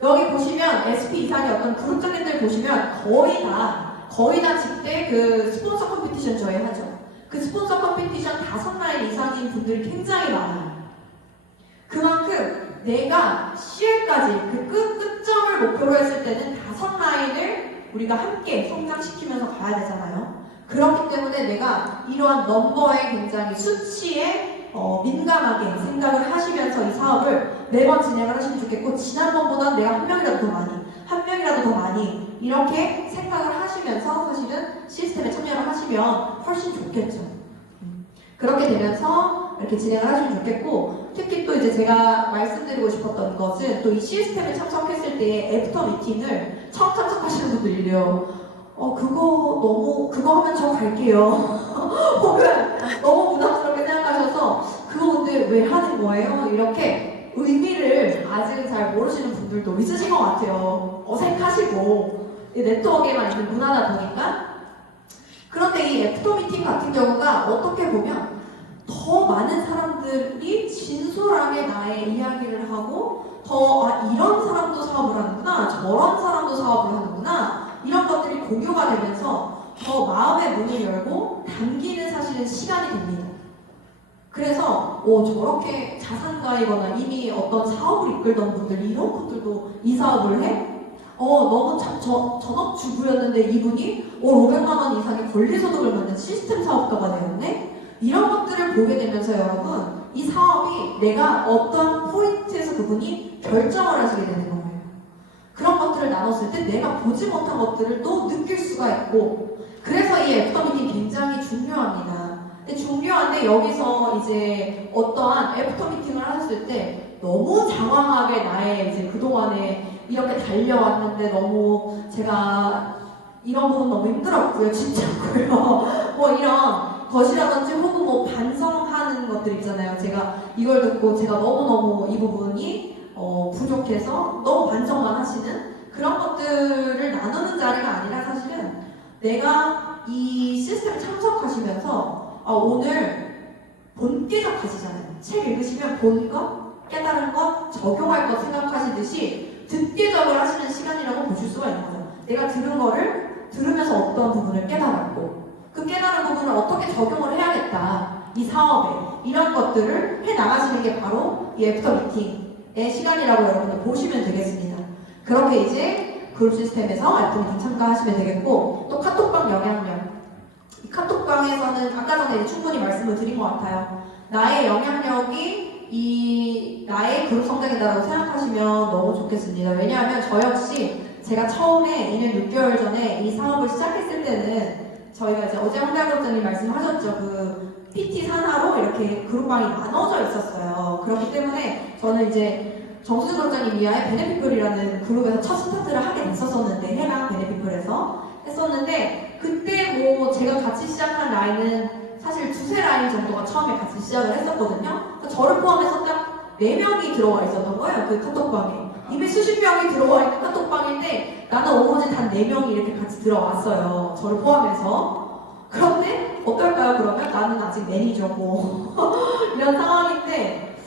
여기 보시면 SP 이상의 어떤 그룹장님들 보시면 거의 다 직대 그 스폰서 컴피티션 저희 하죠. 그 스폰서 컴피티션 5라인 이상인 분들이 굉장히 많아요. 그만큼 내가 CL까지 그 끝점을 목표로 했을 때는 5라인을 우리가 함께 성장시키면서 가야 되잖아요. 그렇기 때문에 내가 이러한 넘버에 굉장히 수치에 민감하게 생각을 하시면서 이 사업을 매번 진행을 하시면 좋겠고, 지난번보다 내가 한 명이라도 더 많이 이렇게 생각을 하시면서 사실은 시스템에 참여를 하시면 훨씬 좋겠죠. 그렇게 되면서 이렇게 진행을 하시면 좋겠고, 특히 또 이제 제가 말씀드리고 싶었던 것은 또 이 시스템에 참석했을 때의 애프터 미팅을 처음 참석하시는 분들이래요. 그거 하면 저 갈게요. 혹은 너무 부담스럽게 생각하셔서 그거 근데 왜 하는 거예요? 이렇게 의미를 아직 잘 모르시는 분들도 있으신 것 같아요. 어색하시고 네트워크에만 있는 문화다 보니까. 그런데 이 애프터 미팅 같은 경우가 어떻게 보면 더 많은 사람들이 진솔하게 나의 이야기를 하고 이런 사람도 사업을 하는구나, 저런 사람도 사업을 하는구나, 이런 것들이 공유가 되면서 더 마음의 문을 열고 당기는 사실은 시간이 됩니다. 그래서 저렇게 자산가이거나 이미 어떤 사업을 이끌던 분들, 이런 것들도 이 사업을 해? 너무 전업주부였는데 이분이 500만 원 이상의 권리소득을 받는 시스템 사업가가 되었네? 이런 것들을 보게 되면서 여러분, 이 사업이 내가 어떤 포인트에서 그분이 결정을 하시게 되는 거예요. 그런 것들을 나눴을 때 내가 보지 못한 것들을 또 느낄 수가 있고, 그래서 이 애프터 미팅이 굉장히 중요합니다. 근데 중요한데 여기서 이제 어떠한 애프터 미팅을 하셨을 때 너무 장황하게 나의 이제 그동안에 이렇게 달려왔는데 너무 제가 이런 부분 너무 힘들었고요, 진짜고요. 뭐 이런 것이라든지 혹은 뭐 반성하는 것들 있잖아요. 제가 이걸 듣고 제가 너무너무 이 부분이 부족해서 너무 반성만 하시는 그런 것들을 나누는 자리가 아니라 사실은 내가 이 시스템 참석하시면서 오늘 본께적 하시잖아요. 책 읽으시면 본 것, 깨달은 것, 적용할 것 생각하시듯이 듣게적을 하시는 시간이라고 보실 수가 있는 거죠. 내가 들은 거를 들으면서 어떤 부분을 깨달았고 그 깨달은 부분을 어떻게 적용을 해야겠다, 이 사업에 이런 것들을 해나가시는 게 바로 이 애프터 미팅의 시간이라고 여러분들 보시면 되겠습니다. 그렇게 이제 그룹 시스템에서 애프터 미팅 참가하시면 되겠고, 또 카톡방 영향력, 이 카톡방에서는 아까 전에 이제 충분히 말씀을 드린 것 같아요. 나의 영향력이 나의 그룹 성장이다라고 생각하시면 너무 좋겠습니다. 왜냐하면 저 역시 제가 처음에 2년 6개월 전에 이 사업을 시작했을 때는 저희가 이제 어제 황대학원장님 말씀하셨죠. 그 PT 산하로 이렇게 그룹방이 나눠져 있었어요. 그렇기 때문에 저는 이제 정수진 원장님 이하의 베네피클이라는 그룹에서 첫 스타트를 하게 됐었는데, 해당 베네피클에서 했었는데, 그때 뭐 제가 같이 시작한 라인은 사실 2~3라인 정도가 처음에 같이 시작을 했었거든요. 그러니까 저를 포함해서 딱 4명이 들어와 있었던 거예요, 그 카톡방에. 이미 수십 명이 들어와 있는 카톡방인데 나는 오로지 단 4명이 이렇게 같이 들어왔어요, 저를 포함해서. 그런데 어떨까요? 그러면 나는 아직 매니저고 이런 상황인데,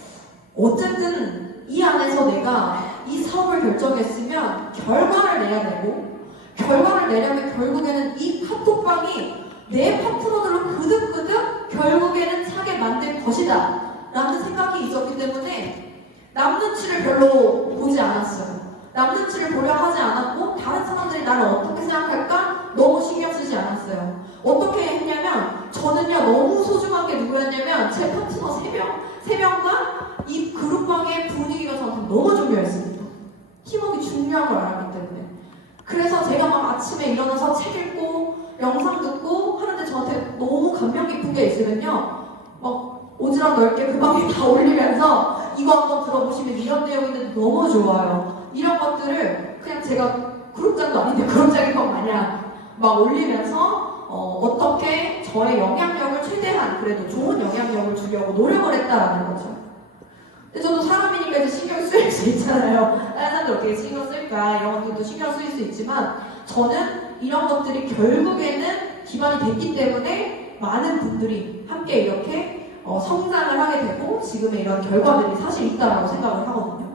어쨌든 이 안에서 내가 이 사업을 결정했으면 결과를 내야 되고, 결과를 내려면 결국에는 이 카톡방이 내 파트너들로 그득그득 결국에는 차게 만들 것이다 라는 생각이 있었기 때문에 남 눈치를 별로 보지 않았어요. 남 눈치를 보려 하지 않았고, 다른 사람들이 나를 어떻게 생각할까 너무 신경 쓰지 않았어요. 어떻게 했냐면, 저는요 너무 소중한 게 누구였냐면 제 파트너 3명과 이 그룹방의 분위기가 저한테 너무 중요했습니다. 팀워크가 중요한 걸 알았기 때문에. 그래서 제가 막 아침에 일어나서 책 읽고 영상 듣고 하는데 저한테 너무 감명 깊은 게 있으면요, 막 오지랖 넓게 그 방에 다 올리면서 이거 한번 들어보시면 이런 내용인데 너무 좋아요. 이런 것들을 그냥 제가 그룹장도 아닌데 그룹장인 것 마냥 막 올리면서 어떻게 저의 영향력을 최대한, 그래도 좋은 영향력을 주려고 노력을 했다라는 거죠. 근데 저도 사람이니까 이제 신경 쓰일 수 있잖아요. 다른 사람들 어떻게 신경 쓸까, 이런 것들도 신경 쓰일 수 있지만, 저는 이런 것들이 결국에는 기반이 됐기 때문에 많은 분들이 함께 이렇게 성장을 하게 되고 지금의 이런 결과들이 사실 있다라고 생각을 하거든요.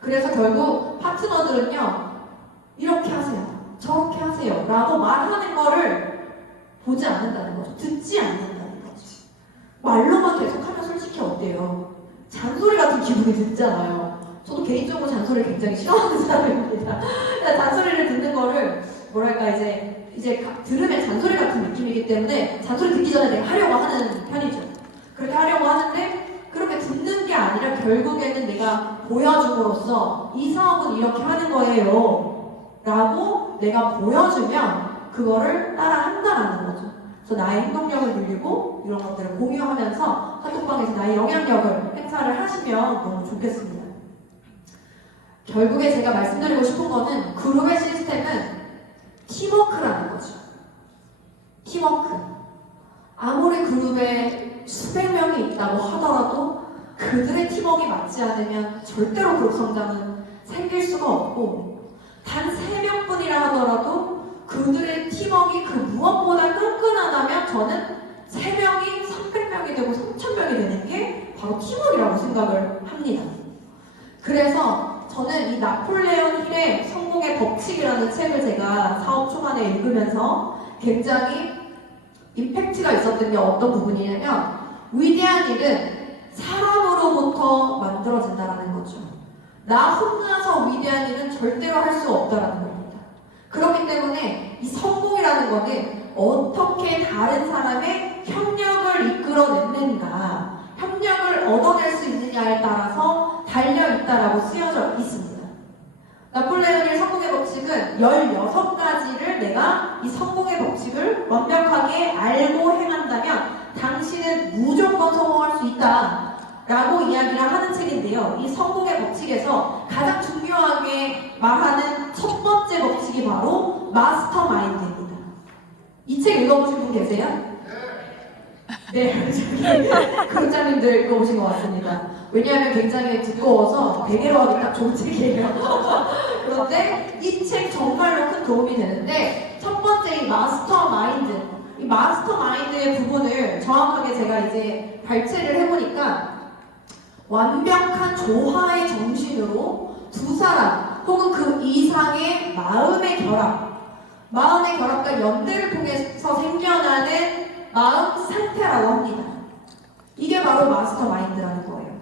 그래서 결국 파트너들은요, 이렇게 하세요, 저렇게 하세요 라고 말하는 거를 보지 않는다는 거죠. 듣지 않는다는 거죠. 말로만 계속하면 솔직히 어때요? 잔소리 같은 기분이 듣잖아요. 저도 개인적으로 잔소리를 굉장히 싫어하는 사람입니다. 잔소리를 듣는 거를 뭐랄까 이제 들으면 잔소리 같은 느낌이기 때문에 잔소리 듣기 전에 내가 하려고 하는 편이죠. 그렇게 하려고 하는데, 그렇게 듣는 게 아니라 결국에는 내가 보여줌으로써 이 사업은 이렇게 하는 거예요 라고 내가 보여주면 그거를 따라한다라는 거죠. 그래서 나의 행동력을 늘리고 이런 것들을 공유하면서 카톡방에서 나의 영향력을 행사를 하시면 너무 좋겠습니다. 결국에 제가 말씀드리고 싶은 거는 그룹의 시스템은 팀워크라는 거죠. 팀워크. 아무리 그룹에 수백 명이 있다고 하더라도 그들의 팀워크가 맞지 않으면 절대로 그룹 성장은 생길 수가 없고, 단 3명뿐이라 하더라도 그들의 팀워크가 그 무엇보다 끈끈하다면 저는 3명이 300명이 되고 3000명이 되는 게 바로 팀워크라고 생각을 합니다. 그래서 저는 이 나폴레옹 힐의 성공의 법칙이라는 책을 제가 사업 초반에 읽으면서 굉장히 임팩트가 있었던 게 어떤 부분이냐면, 위대한 일은 사람으로부터 만들어진다는 거죠. 나 혼자서 위대한 일은 절대로 할 수 없다는 겁니다. 그렇기 때문에 이 성공이라는 거는 어떻게 다른 사람의 협력을 이끌어내는가, 협력을 얻어낼 수 있느냐에 따라서 달려있다라고 쓰여져 있습니다. 나폴레옹의 성공의 법칙은 16가지를 내가 이 성공의 법칙을 완벽하게 알고 행한다면 당신은 무조건 성공할 수 있다 라고 이야기를 하는 책인데요. 이 성공의 법칙에서 가장 중요하게 말하는 첫 번째 법칙이 바로 마스터 마인드입니다. 이 책 읽어보신 분 계세요? 네, 그룹장님들 읽어보신 것 같습니다. 왜냐하면 굉장히 두꺼워서 베개로 하기 딱 좋은 책이에요. 그런데 이 책 정말로 큰 도움이 되는데, 첫 번째 이 마스터 마인드, 이 마스터 마인드의 부분을 정확하게 제가 이제 발췌를 해보니까, 완벽한 조화의 정신으로 두 사람 혹은 그 이상의 마음의 결합과 연대를 통해서 생겨나는 마음 상태라고 합니다. 이게 바로 마스터 마인드라는 거예요.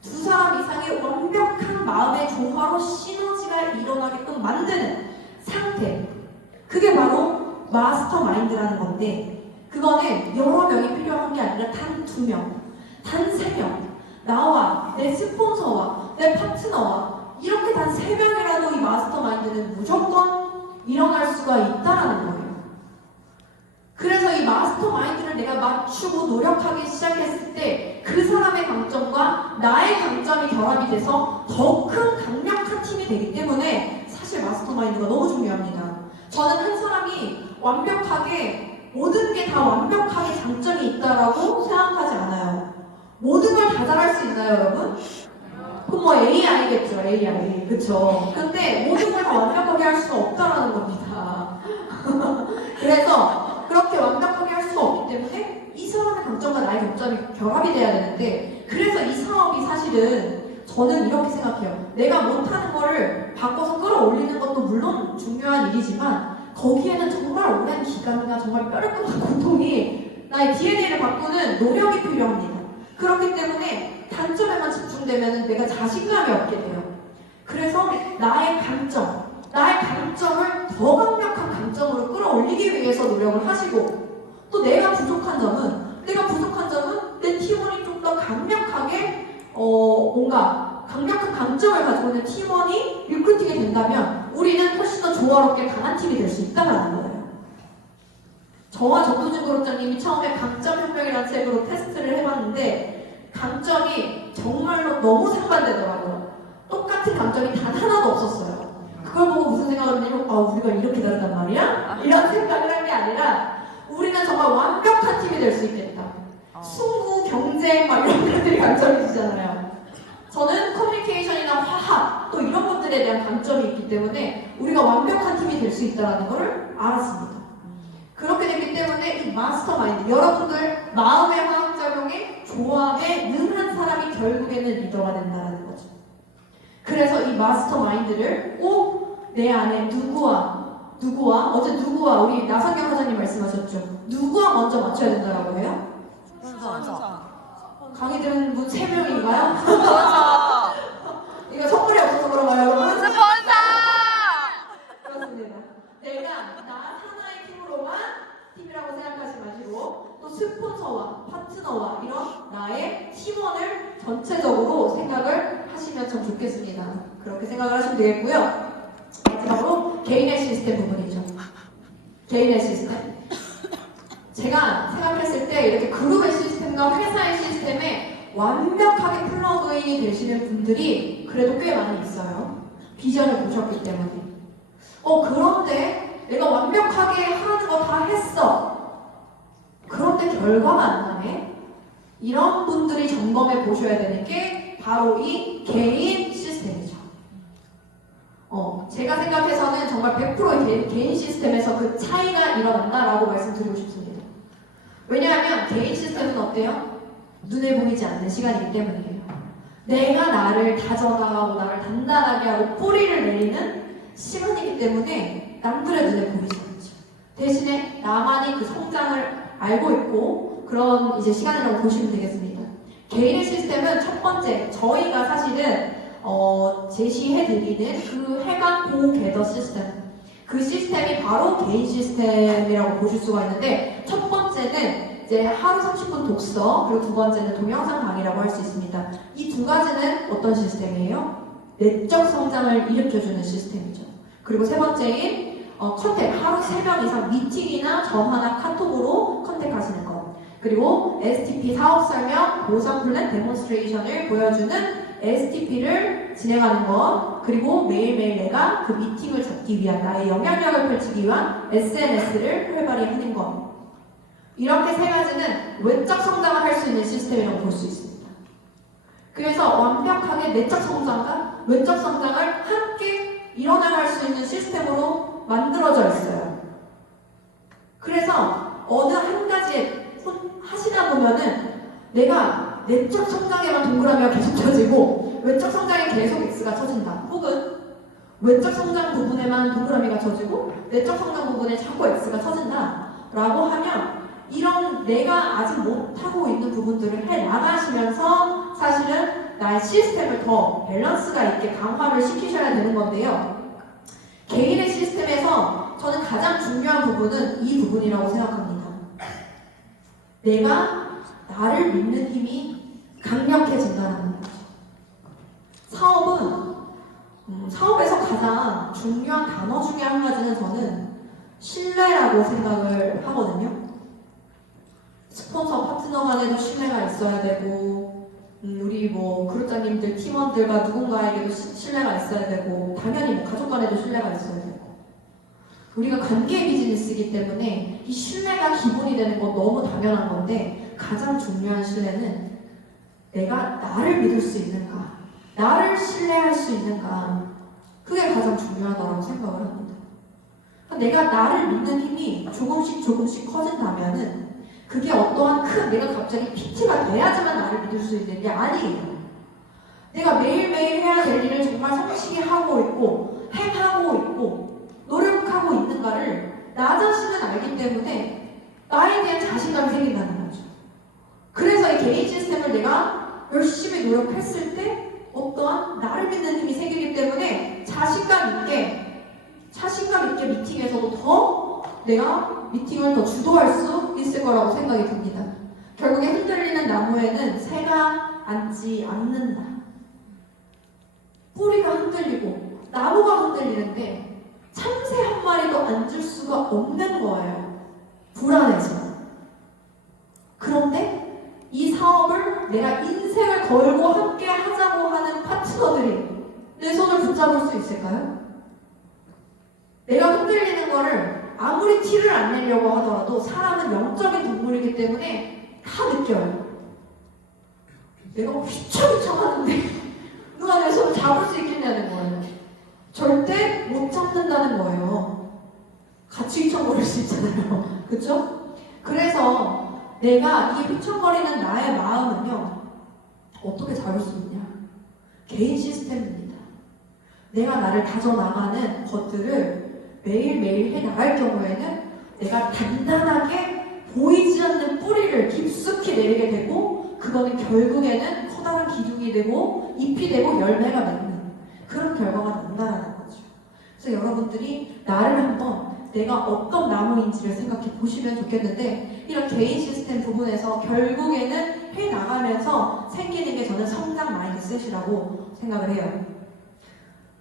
두 사람 이상의 완벽한 마음의 조화로 시너지가 일어나게끔 만드는 상태, 그게 바로 마스터 마인드라는 건데, 그거는 여러 명이 필요한 게 아니라 단 2명, 단 3명, 나와 내 스폰서와 내 파트너와 이렇게 단 3명이라도 이 마스터 마인드는 무조건 일어날 수가 있다라는 거예요. 그래서 이 마스터 마인드를 내가 맞추고 노력하기 시작했을 때 그 사람의 강점과 나의 강점이 결합이 돼서 더 큰 강력한 팀이 되기 때문에 사실 마스터 마인드가 너무 중요합니다. 저는 한 사람이 완벽하게 모든 게 다 완벽하게 장점이 있다라고 생각하지 않아요. 모든 걸 다 잘할 수 있나요, 여러분? 그럼 뭐 AI겠죠, AI. 그쵸? 근데 모든 걸 다 완벽하게 할 수가 없다라는 겁니다. 그래서 그렇게 완벽하게 할 수가 없기 때문에 이 사람의 강점과 나의 강점이 결합이 돼야 되는데, 그래서 이 사업이 사실은 저는 이렇게 생각해요. 내가 못하는 거를 바꿔서 끌어올리는 것도 물론 중요한 일이지만, 거기에는 정말 오랜 기간이나 정말 뼈를 끊는 고통이, 나의 DNA를 바꾸는 노력이 필요합니다. 그렇기 때문에 단점에만 집중되면 내가 자신감이 없게 돼요. 그래서 나의 강점을 더 강력한 강점으로 끌어올리기 위해서 노력을 하시고, 또 내가 부족한 점은 내 팀원이 좀 더 강력하게 뭔가 강력한 강점을 가지고 있는 팀원이 리크루팅이 된다면 우리는 훨씬 더 조화롭게 강한 팀이 될 수 있다는 거예요. 저와 정도준 그룹장님이 처음에 강점 혁명이라는 책으로 테스트를 해봤는데 강점이 정말로 너무 상반되더라고요. 똑같은 강점이 단 하나도 없었어요. 그걸 보고 무슨 생각을 했냐면, 우리가 이렇게 다르단 말이야? 이런 생각을 한 게 아니라, 우리는 정말 완벽한 팀이 될 수 있겠다. 승부, 경쟁, 막 이런 것들이 강점이시잖아요. 저는 커뮤니케이션이나 화합, 또 이런 것들에 대한 강점이 있기 때문에 우리가 완벽한 팀이 될 수 있다는 것을 알았습니다. 그렇게 됐기 때문에 이 마스터 마인드, 여러분들 마음의 화학작용에 조합에 능한 사람이 결국에는 리더가 된다는 거죠. 그래서 이 마스터 마인드를 꼭 내 안에 어제 누구와 우리 나상경 사장님 말씀하셨죠? 누구와 먼저 맞춰야 된다라고 해요? 강의 들은 분 3명인가요? 이거 선물이 없어서 그런가요, 여러분? 스폰서! 그렇습니다. 내가 나 하나의 팀으로만 팀이라고 생각하지 마시고, 또 스폰서와 파트너와 이런 나의 팀원을 전체적으로 생각을 하시면 참 좋겠습니다. 그렇게 생각을 하시면 되겠고요. 마지막으로 개인의 시스템 부분이죠. 개인의 시스템. 제가 생각했을 때 이렇게 그룹의 시스템과 회사의 시스템에 완벽하게 플러그인이 되시는 분들이 그래도 꽤 많이 있어요. 비전을 보셨기 때문에. 그런데 내가 완벽하게 하는 거 다 했어. 그런데 결과가 안 나네. 이런 분들이 점검해 보셔야 되는 게 바로 이 개인 시스템이죠. 제가 생각해서는 정말 100% 개인 시스템에서 그 차이가 일어난다라고 말씀드리고 싶습니다. 왜냐하면 개인 시스템은 어때요? 눈에 보이지 않는 시간이기 때문이에요. 내가 나를 다져나가고 나를 단단하게 하고 뿌리를 내리는 시간이기 때문에 남들의 눈에 보이지 않죠. 대신에 나만이 그 성장을 알고 있고 그런 이제 시간이라고 보시면 되겠습니다. 개인의 시스템은 첫 번째, 저희가 사실은 제시해드리는 그 해관 고개더 시스템, 그 시스템이 바로 개인 시스템이라고 보실 수가 있는데, 첫 번째는 이제 하루 30분 독서, 그리고 두 번째는 동영상 강의라고 할 수 있습니다. 이 두 가지는 어떤 시스템이에요? 내적 성장을 일으켜주는 시스템이죠. 그리고 세 번째인 컨택, 하루 3명 이상 미팅이나 전화나 카톡으로 컨택하시는 것. 그리고 STP 사업 설명, 보상 플랜 데몬스트레이션을 보여주는 STP를 진행하는 것. 그리고 매일매일 내가 그 미팅을 잡기 위한 나의 영향력을 펼치기 위한 SNS를 활발히 하는 것. 이렇게 세 가지는 외적 성장을 할 수 있는 시스템이라고 볼 수 있습니다. 그래서 완벽하게 내적 성장과 외적 성장을 함께 이뤄나갈 수 있는 시스템으로 만들어져 있어요. 그래서 어느 한 가지에 하시다 보면은 내가 내적 성장에만 동그라미가 계속 쳐지고 외적 성장에 계속 X가 쳐진다. 혹은 외적 성장 부분에만 동그라미가 쳐지고 내적 성장 부분에 자꾸 X가 쳐진다. 라고 하면 이런 내가 아직 못하고 있는 부분들을 해 나가시면서 사실은 나의 시스템을 더 밸런스가 있게 강화를 시키셔야 되는 건데요. 개인의 시스템에서 저는 가장 중요한 부분은 이 부분이라고 생각합니다. 내가 나를 믿는 힘이 강력해진다는 거죠. 사업에서 가장 중요한 단어 중에 한 가지는 저는 신뢰라고 생각을 하거든요. 스폰서 파트너 간에도 신뢰가 있어야 되고, 우리 그룹장님들, 팀원들과 누군가에게도 신뢰가 있어야 되고, 당연히 가족 간에도 신뢰가 있어야 되고. 우리가 관계 비즈니스이기 때문에 이 신뢰가 기본이 되는 건 너무 당연한 건데, 가장 중요한 신뢰는 내가 나를 믿을 수 있는가, 나를 신뢰할 수 있는가, 그게 가장 중요하다고 생각을 합니다. 내가 나를 믿는 힘이 조금씩 커진다면은 그게 어떠한 큰 내가 갑자기 PT가 돼야지만 나를 믿을 수 있는 게 아니에요. 내가 매일매일 해야 될 일을 정말 성실히 하고 있고 행하고 있고 노력하고 있는가를 나 자신은 알기 때문에 나에 대한 자신감이 생긴다는 거죠. 그래서 이 개인 시스템을 내가 열심히 노력했을 때 어떠한 나를 믿는 힘이 생기기 때문에 자신감 있게 미팅에서도 더 내가 미팅을 더 주도할 수 있을 거라고 생각이 듭니다. 결국에 흔들리는 나무에는 새가 앉지 않는다. 뿌리가 흔들리고 나무가 흔들리는데 참새 한 마리도 앉을 수가 없는 거예요. 불안해서. 그런데 이 사업을 내가 인생을 걸고 함께 하자고 하는 파트너들이 내 손을 붙잡을 수 있을까요? 내가 흔들리는 거를 아무리 티를 안 내려고 하더라도 사람은 영적인 동물이기 때문에 다 느껴요. 내가 휘청휘청 하는데 누가 내 손을 잡을 수 있겠냐는 거예요. 절대 못 잡는다는 거예요. 같이 휘청거릴 수 있잖아요. 그쵸? 그래서 내가 이 휘청거리는 나의 마음은요, 어떻게 잡을 수 있냐? 개인 시스템입니다. 내가 나를 다져나가는 것들을 매일매일 해나갈 경우에는 내가 단단하게 보이지 않는 뿌리를 깊숙이 내리게 되고, 그거는 결국에는 커다란 기둥이 되고 잎이 되고 열매가 맺는 그런 결과가 난다라는 거죠. 그래서 여러분들이 나를 한번 내가 어떤 나무인지를 생각해 보시면 좋겠는데, 이런 개인 시스템 부분에서 결국에는 해나가면서 생기는 게 저는 성장 마인드셋이라고 생각을 해요.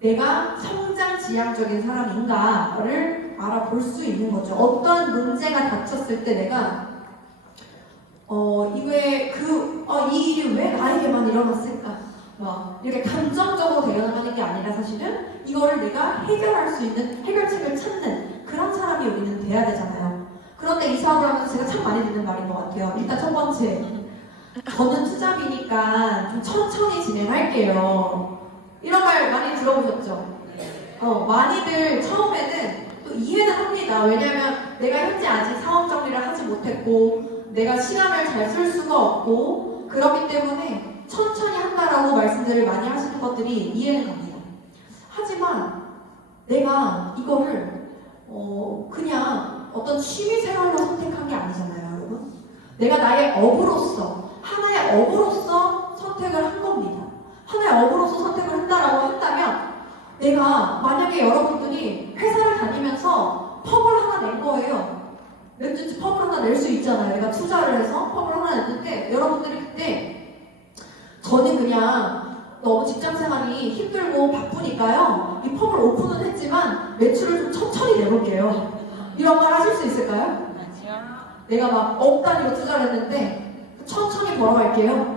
내가 성장 지향적인 사람인가를 알아볼 수 있는 거죠. 어떤 문제가 닥쳤을 때 내가 이 일이 왜 나에게만 일어났을까? 막 이렇게 감정적으로 대응하는 게 아니라 사실은 이거를 내가 해결할 수 있는 해결책을 찾는 그런 사람이 우리는 돼야 되잖아요. 그런데 이 사업을 하면서 제가 참 많이 듣는 말인 것 같아요. 일단 첫 번째, 저는 투잡이니까 좀 천천히 진행할게요. 이런 말 많이 들어보셨죠? 많이들 처음에는 또 이해는 합니다. 왜냐하면 내가 현재 아직 사업 정리를 하지 못했고 내가 시간을 잘 쓸 수가 없고 그렇기 때문에 천천히 한다라고 말씀들을 많이 하시는 것들이 이해는 갑니다. 하지만 내가 이거를 그냥 어떤 취미생활로 선택한 게 아니잖아요, 여러분. 내가 나의 업으로서 하나의 업으로서 선택을 한 겁니다. 하나의 업으로서 선택을 한다라고 한다면 내가 만약에 여러분들이 회사를 다니면서 펍을 하나 낸 거예요. 몇 주치 펍을 하나 낼 수 있잖아요. 내가 투자를 해서 펍을 하나 냈는데 여러분들이 그때 저는 그냥 너무 직장생활이 힘들고 바쁘니까요. 이 펍을 오픈은 했지만 매출을 좀 천천히 내볼게요. 이런 말 하실 수 있을까요? 내가 막 억 단위로 투자를 했는데 천천히 벌어갈게요.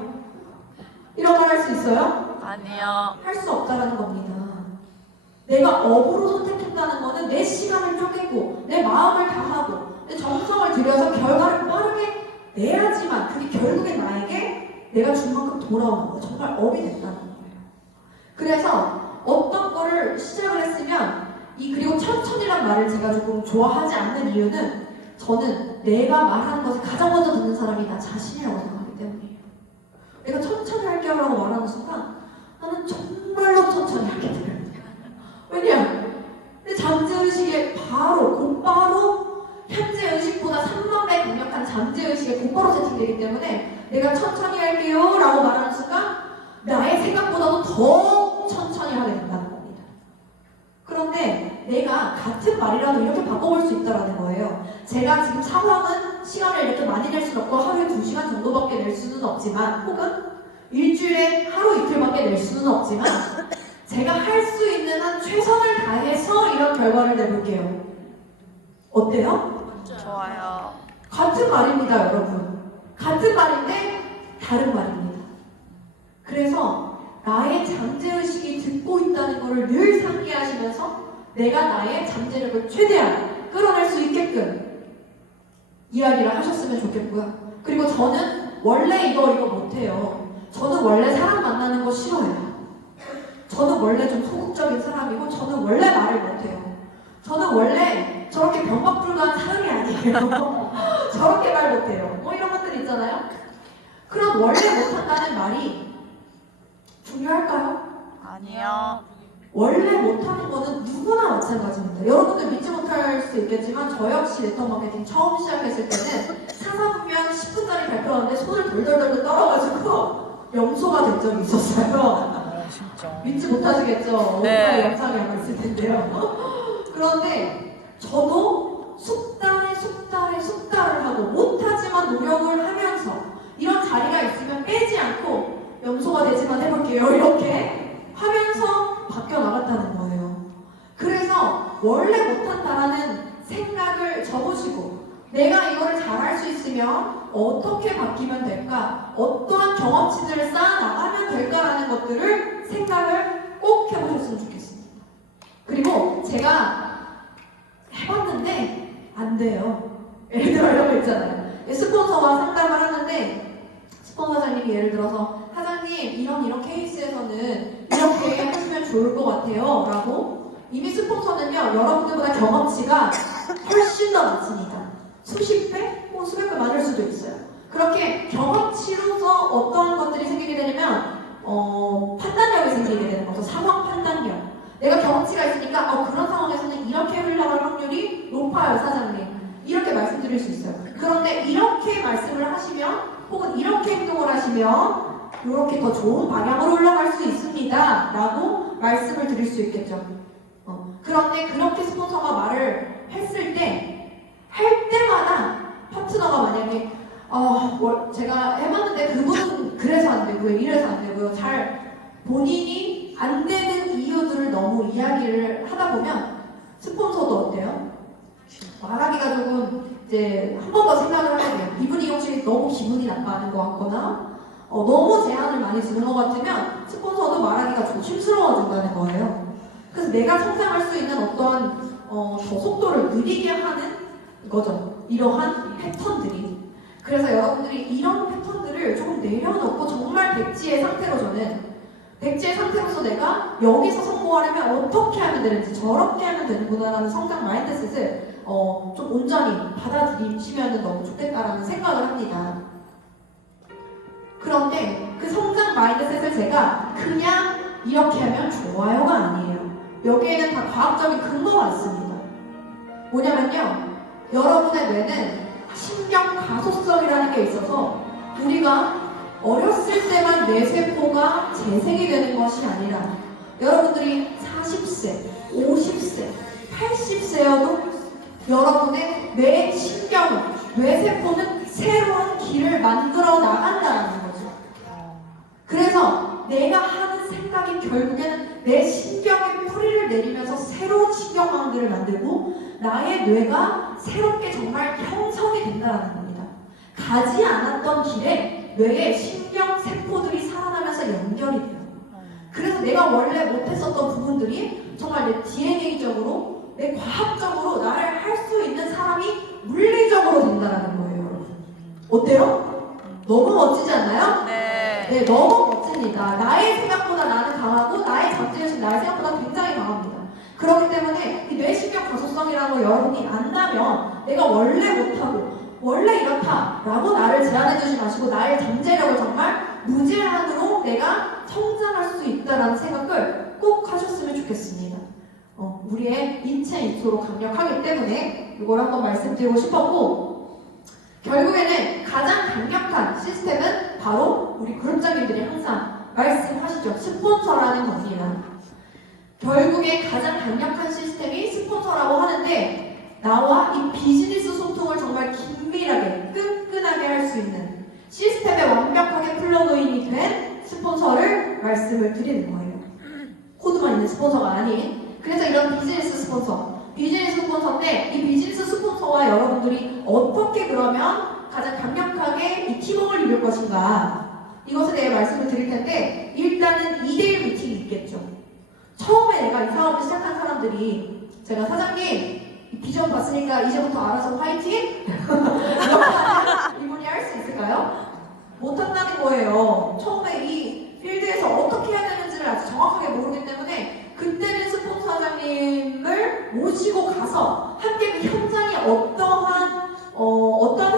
이런 말 할 수 있어요? 아니요. 할 수 없다라는 겁니다. 내가 업으로 선택했다는 거는 내 시간을 쪼개고 내 마음을 다하고 내 정성을 들여서 결과를 빠르게 내야지만 그게 결국에 나에게 내가 준 만큼 돌아오는 거예요. 정말 업이 된다는 거예요. 그래서 어떤 거를 시작을 했으면 그리고 천천히란 말을 제가 조금 좋아하지 않는 이유는 저는 내가 말하는 것을 가장 먼저 듣는 사람이 나 자신이라고 생각하기 때문이에요. 내가 천천히 할게요 라고 말하는 순간 나는 정말로 천천히 하게 돼요. 왜냐? 내 잠재의식에 곧바로 현재의식보다 3만 배 강력한 잠재의식에 곧바로 세팅되기 때문에 내가 천천히 할게요 라고 말하는 순간 나의 생각보다도 더 천천히 하게 된다는 겁니다. 그런데 내가 같은 말이라도 이렇게 바꿔볼 수 있다는 거예요. 제가 지금 상황은 시간을 이렇게 많이 낼 수는 없고 하루에 2시간 정도밖에 낼 수는 없지만 혹은 일주일에 하루 이틀밖에 낼 수는 없지만 제가 할 수 있는 한 최선을 다해서 이런 결과를 내볼게요. 어때요? 좋아요. 같은 말입니다, 여러분. 같은 말인데 다른 말입니다. 그래서 나의 잠재의식이 듣고 있다는 것을 늘 상기하시면서 내가 나의 잠재력을 최대한 끌어낼 수 있게끔 이야기를 하셨으면 좋겠고요. 그리고 저는 원래 이거 못해요. 저는 원래 사람 만나는 거 싫어해요. 저는 원래 좀 소극적인 사람이고 저는 원래 말을 못해요. 저는 원래 저렇게 변박불가한 사람이 아니에요. 저렇게 말 못해요. 이런 것들 있잖아요. 그럼 원래 못한다는 말이 중요할까요? 아니요. 원래 못하는 거는 누구나 마찬가지입니다. 여러분들 믿지 못할 수 있겠지만 저 역시 네트워크 마케팅 처음 시작했을 때는 사사분명 10분짜리 발표하는데 손을 돌돌돌 떨어가지고 염소가 된 적이 있었어요. 진짜. 믿지 못하시겠죠? 네. 오빠 영상이 아마 있을 텐데요. 그런데 저도 숙달을 하고 못하지만 노력을 하면서 이런 자리가 있으면 빼지 않고 염소가 되지만 해볼게요. 이렇게 하면서 바뀌어 나갔다는 거예요. 그래서 원래 못한다라는 생각을 접으시고 내가 이거를 잘할 수 있으면 어떻게 바뀌면 될까? 어떠한 경험치들을 쌓아 나가면 될까라는 것들을 생각을 꼭 해보셨으면 좋겠습니다. 그리고 제가 해봤는데 안 돼요. 예를 들어 이런 거 있잖아요. 스폰서와 상담을 하는데 스폰서장님이 예를 들어서 사장님 이런 케이스에서는 이렇게 하시면 좋을 것 같아요 라고 이미 스폰서는요 여러분들보다 경험치가 훨씬 더 많습니다. 수십 배? 수백 배 많을 수도 있어요. 그렇게 경험치로서 어떠한 것들이 생기게 되냐면 판단력이 생기게 되는 거죠. 상황 판단력. 내가 경험치가 있으니까 그런 상황에서는 이렇게 흘러갈 확률이 높아요, 사장님. 이렇게 말씀드릴 수 있어요. 그런데 이렇게 말씀을 하시면 혹은 이렇게 행동을 하시면 이렇게 더 좋은 방향으로 올라갈 수 있습니다 라고 말씀을 드릴 수 있겠죠. 그런데 그렇게 스폰서가 말을 했을 때 할 때마다 파트너가 만약에 제가 해봤는데 그분은 그래서 안 되고요, 이래서 안 되고요, 잘 본인이 안 되는 이유들을 너무 이제 한 번 더 생각을 하게 돼요. 이분이 혹시 너무 기분이 나빠하는 것 같거나 너무 제한을 많이 주는 것 같으면 스폰서도 말하기가 조심스러워진다는 거예요. 그래서 내가 성장할 수 있는 어떠한 더 속도를 느리게 하는 거죠. 이러한 패턴들이. 그래서 여러분들이 이런 패턴들을 조금 내려놓고 정말 백지의 상태로 백지의 상태로서 내가 여기서 성공하려면 어떻게 하면 되는지 저렇게 하면 되는구나라는 성장 마인드셋을 좀 온전히 받아들이시면 너무 좋겠다라는 생각을 합니다. 그런데 그 성장 마인드셋을 제가 그냥 이렇게 하면 좋아요가 아니에요. 여기에는 다 과학적인 근거가 있습니다. 뭐냐면요, 여러분의 뇌는 신경 가소성이라는 게 있어서 우리가 어렸을 때만 뇌세포가 재생이 되는 것이 아니라 여러분들이 40세, 50세, 80세여도 여러분의 뇌 신경은, 뇌세포는 새로운 길을 만들어 나간다는 거죠. 그래서 내가 하는 생각이 결국에는 내 신경의 뿌리를 내리면서 새로운 신경망들을 만들고 나의 뇌가 새롭게 정말 형성이 된다는 겁니다. 가지 않았던 길에 뇌의 신경세포들이 살아나면서 연결이 돼요. 그래서 내가 원래 못했었던 부분들이 정말 내 DNA적으로, 내 과학적으로 나를 할 수 있는 사람이 물리적으로 된다는 거예요, 여러분. 어때요? 너무 멋지지 않나요? 네, 너무 멋집니다. 나의 생각보다 나는 강하고 나의 잠재의식 나의 생각보다 굉장히 강합니다. 그렇기 때문에 이 뇌신경 가소성이라는 걸 여러분이 안다면 내가 원래 못하고 원래 이렇다라고 나를 제한해주지 마시고 나의 잠재력을 정말 무제한으로 내가 성장할 수 있다는 생각을 꼭 하셨으면 좋겠습니다. 우리의 인체 인소로 강력하기 때문에 이걸 한번 말씀드리고 싶었고, 결국에는 가장 강력한 시스템은 바로 우리 그룹장님들이 항상 말씀하시죠. 스폰서라는 겁니다. 결국에 가장 강력한 시스템이 스폰서라고 하는데, 나와 이 비즈니스 소통을 정말 긴밀하게 끈끈하게 할 수 있는 시스템에 완벽하게 플러그인이 된 스폰서를 말씀을 드리는 거예요. 코드만 있는 스폰서가 아닌. 그래서 이런 비즈니스 스폰서인데 이 비즈니스 스폰서와 여러분들이 어떻게 그러면 가장 강력하게 이 팀워크를 이룰 것인가, 이것에 대해 말씀을 드릴 텐데, 일단은 2대1 미팅이 있겠죠. 처음에 내가 이 사업을 시작한 사람들이 제가 사장님 비전 봤으니까 이제부터 알아서 화이팅? 이렇게 이분이 할 수 있을까요? 못한다는 거예요. 처음에 이 필드에서 어떻게 해야 되는지를 아직 정확하게 모르기 때문에 그때는 스폰서 사장님을 모시고 가서 함께 그 현장이 어떠한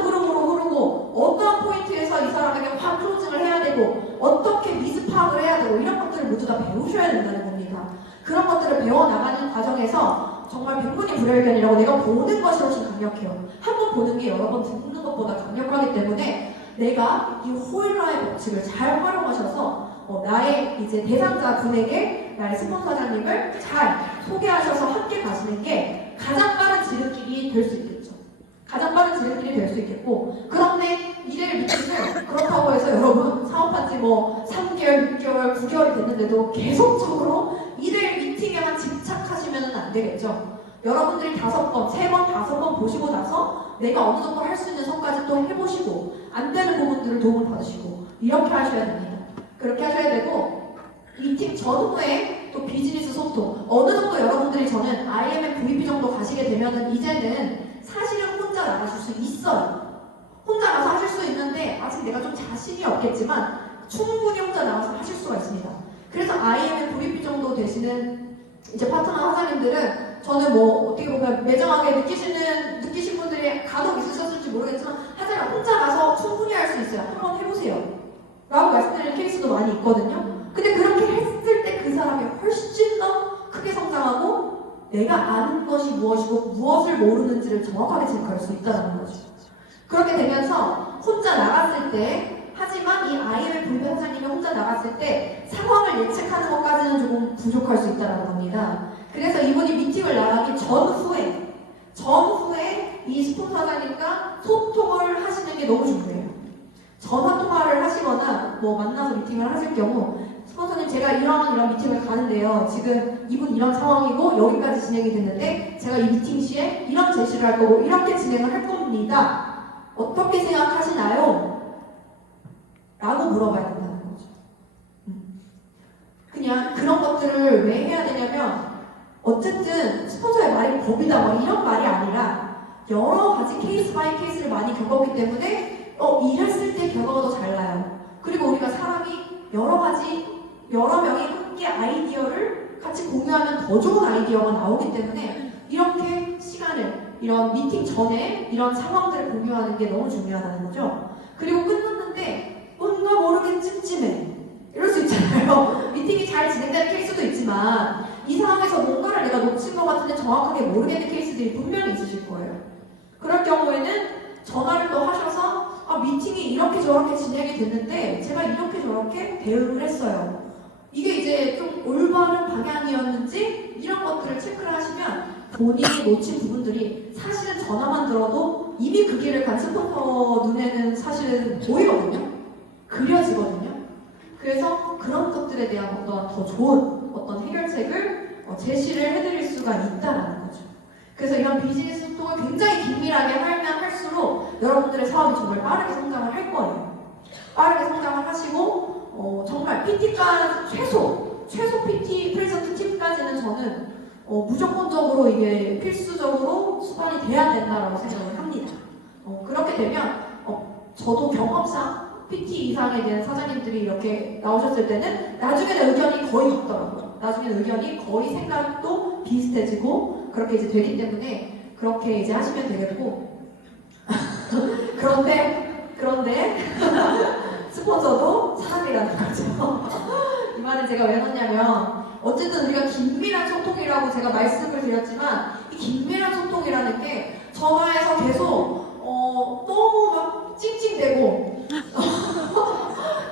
흐름으로 흐르고 어떠한 포인트에서 이 사람에게 확 클로징을 해야 되고 어떻게 미스 파악을 해야 되고 이런 것들을 모두 다 배우셔야 된다는 겁니다. 그런 것들을 배워나가는 과정에서 정말 백문이 불여일견이라고 내가 보는 것이 훨씬 강력해요. 한 번 보는 게 여러 번 듣는 것보다 강력하기 때문에 내가 이 호일러의 법칙을 잘 활용하셔서 나의 이제 대상자 분에게 나의 스폰서장님을 잘 소개하셔서 함께 가시는 게 가장 빠른 지름길이 될 수 있겠죠. 가장 빠른 지름길이 될 수 있겠고, 그런데 1일 미팅을 그렇다고 해서 여러분 사업한 지 3개월, 6개월, 9개월이 됐는데도 계속적으로 1일 미팅에만 집착하시면 안 되겠죠. 여러분들이 5번, 3번, 5번 보시고 나서 내가 어느 정도 할 수 있는 선까지 또 해보시고 안 되는 부분들을 도움을 받으시고 이렇게 하셔야 됩니다. 그렇게 하셔야 되고, 이 팀 전후에 또 비즈니스 소통, 어느 정도 여러분들이 저는 IMF VP 정도 가시게 되면은 이제는 사실은 혼자 나가실 수 있어요. 혼자 나가서 하실 수 있는데 아직 내가 좀 자신이 없겠지만 충분히 혼자 나가서 하실 수가 있습니다. 그래서 IMF VP 정도 되시는 이제 파트너 사장님들은 저는 어떻게 보면 매정하게 느끼신 분들이 간혹 있으셨을지 모르겠지만 하지만 혼자 가서 충분히 할 수 있어요. 한번 해보세요 라고 말씀드리는 케이스도 많이 있거든요. 근데 그렇게 했을 때 그 사람이 훨씬 더 크게 성장하고 내가 아는 것이 무엇이고 무엇을 모르는지를 정확하게 체크할 수 있다는 거죠. 그렇게 되면서 혼자 나갔을 때, 하지만 이 IMF VP 사장님이 혼자 나갔을 때 상황을 예측하는 것까지는 조금 부족할 수 있다는 겁니다. 그래서 이분이 미팅을 나가기 전후에 이 스폰서 사장님과 소통을 하시는 게 너무 중요해요. 전화 통화를 하시거나 만나서 미팅을 하실 경우 스폰서님 제가 이런 미팅을 가는데요. 지금 이분 이런 상황이고 여기까지 진행이 됐는데 제가 이 미팅 시에 이런 제시를 할 거고 이렇게 진행을 할 겁니다. 어떻게 생각하시나요? 라고 물어봐야 된다는 거죠. 그냥 그런 것들을 왜 해야 되냐면 어쨌든 스폰서의 말이 법이다 뭐 이런 말이 아니라 여러 가지 케이스 바이 케이스를 많이 겪었기 때문에 이랬을 때 결과가 더 잘 나요. 그리고 우리가 사람이 여러 명이 함께 아이디어를 같이 공유하면 더 좋은 아이디어가 나오기 때문에 이렇게 시간을 이런 미팅 전에 이런 상황들을 공유하는 게 너무 중요하다는 거죠. 그리고 끝났는데 뭔가 모르게 찜찜해. 이럴 수 있잖아요. 미팅이 잘 진행되는 케이스도 있지만 이 상황에서 뭔가를 내가 놓친 것 같은데 정확하게 모르겠는 케이스들이 분명히 있으실 거예요. 그럴 경우에는 전화를 또 하셔서 미팅이 이렇게 저렇게 진행이 됐는데 제가 이렇게 저렇게 대응을 했어요. 이게 이제 좀 올바른 방향이었는지 이런 것들을 체크를 하시면 본인이 놓친 부분들이 사실은 전화만 들어도 이미 그 길을 간 스폰서 눈에는 사실은 보이거든요. 그려지거든요. 그래서 그런 것들에 대한 어떤 더 좋은 어떤 해결책을 제시를 해드릴 수가 있다는 거죠. 그래서 이런 비즈니스 소통을 굉장히 긴밀하게 하면 할수록 여러분들의 사업이 정말 빠르게 성장을 할 거예요. 빠르게 성장을 하시고 정말 PT가 최소 PT 프레젠트 팁까지는 저는 무조건적으로 이게 필수적으로 수반이 돼야 된다라고 생각을 합니다. 그렇게 되면 저도 경험상 PT 이상에 대한 사장님들이 이렇게 나오셨을 때는 나중에는 의견이 거의 같더라고요. 나중에는 의견이 거의 생각도 비슷해지고 그렇게 이제 되기 때문에 그렇게 이제 하시면 되겠고 그런데 스폰서도 사람이라는 거죠. 이 말을 제가 왜 했냐면 어쨌든 우리가 긴밀한 소통이라고 제가 말씀을 드렸지만 이 긴밀한 소통이라는 게 전화에서 계속 너무 막 찡찡대고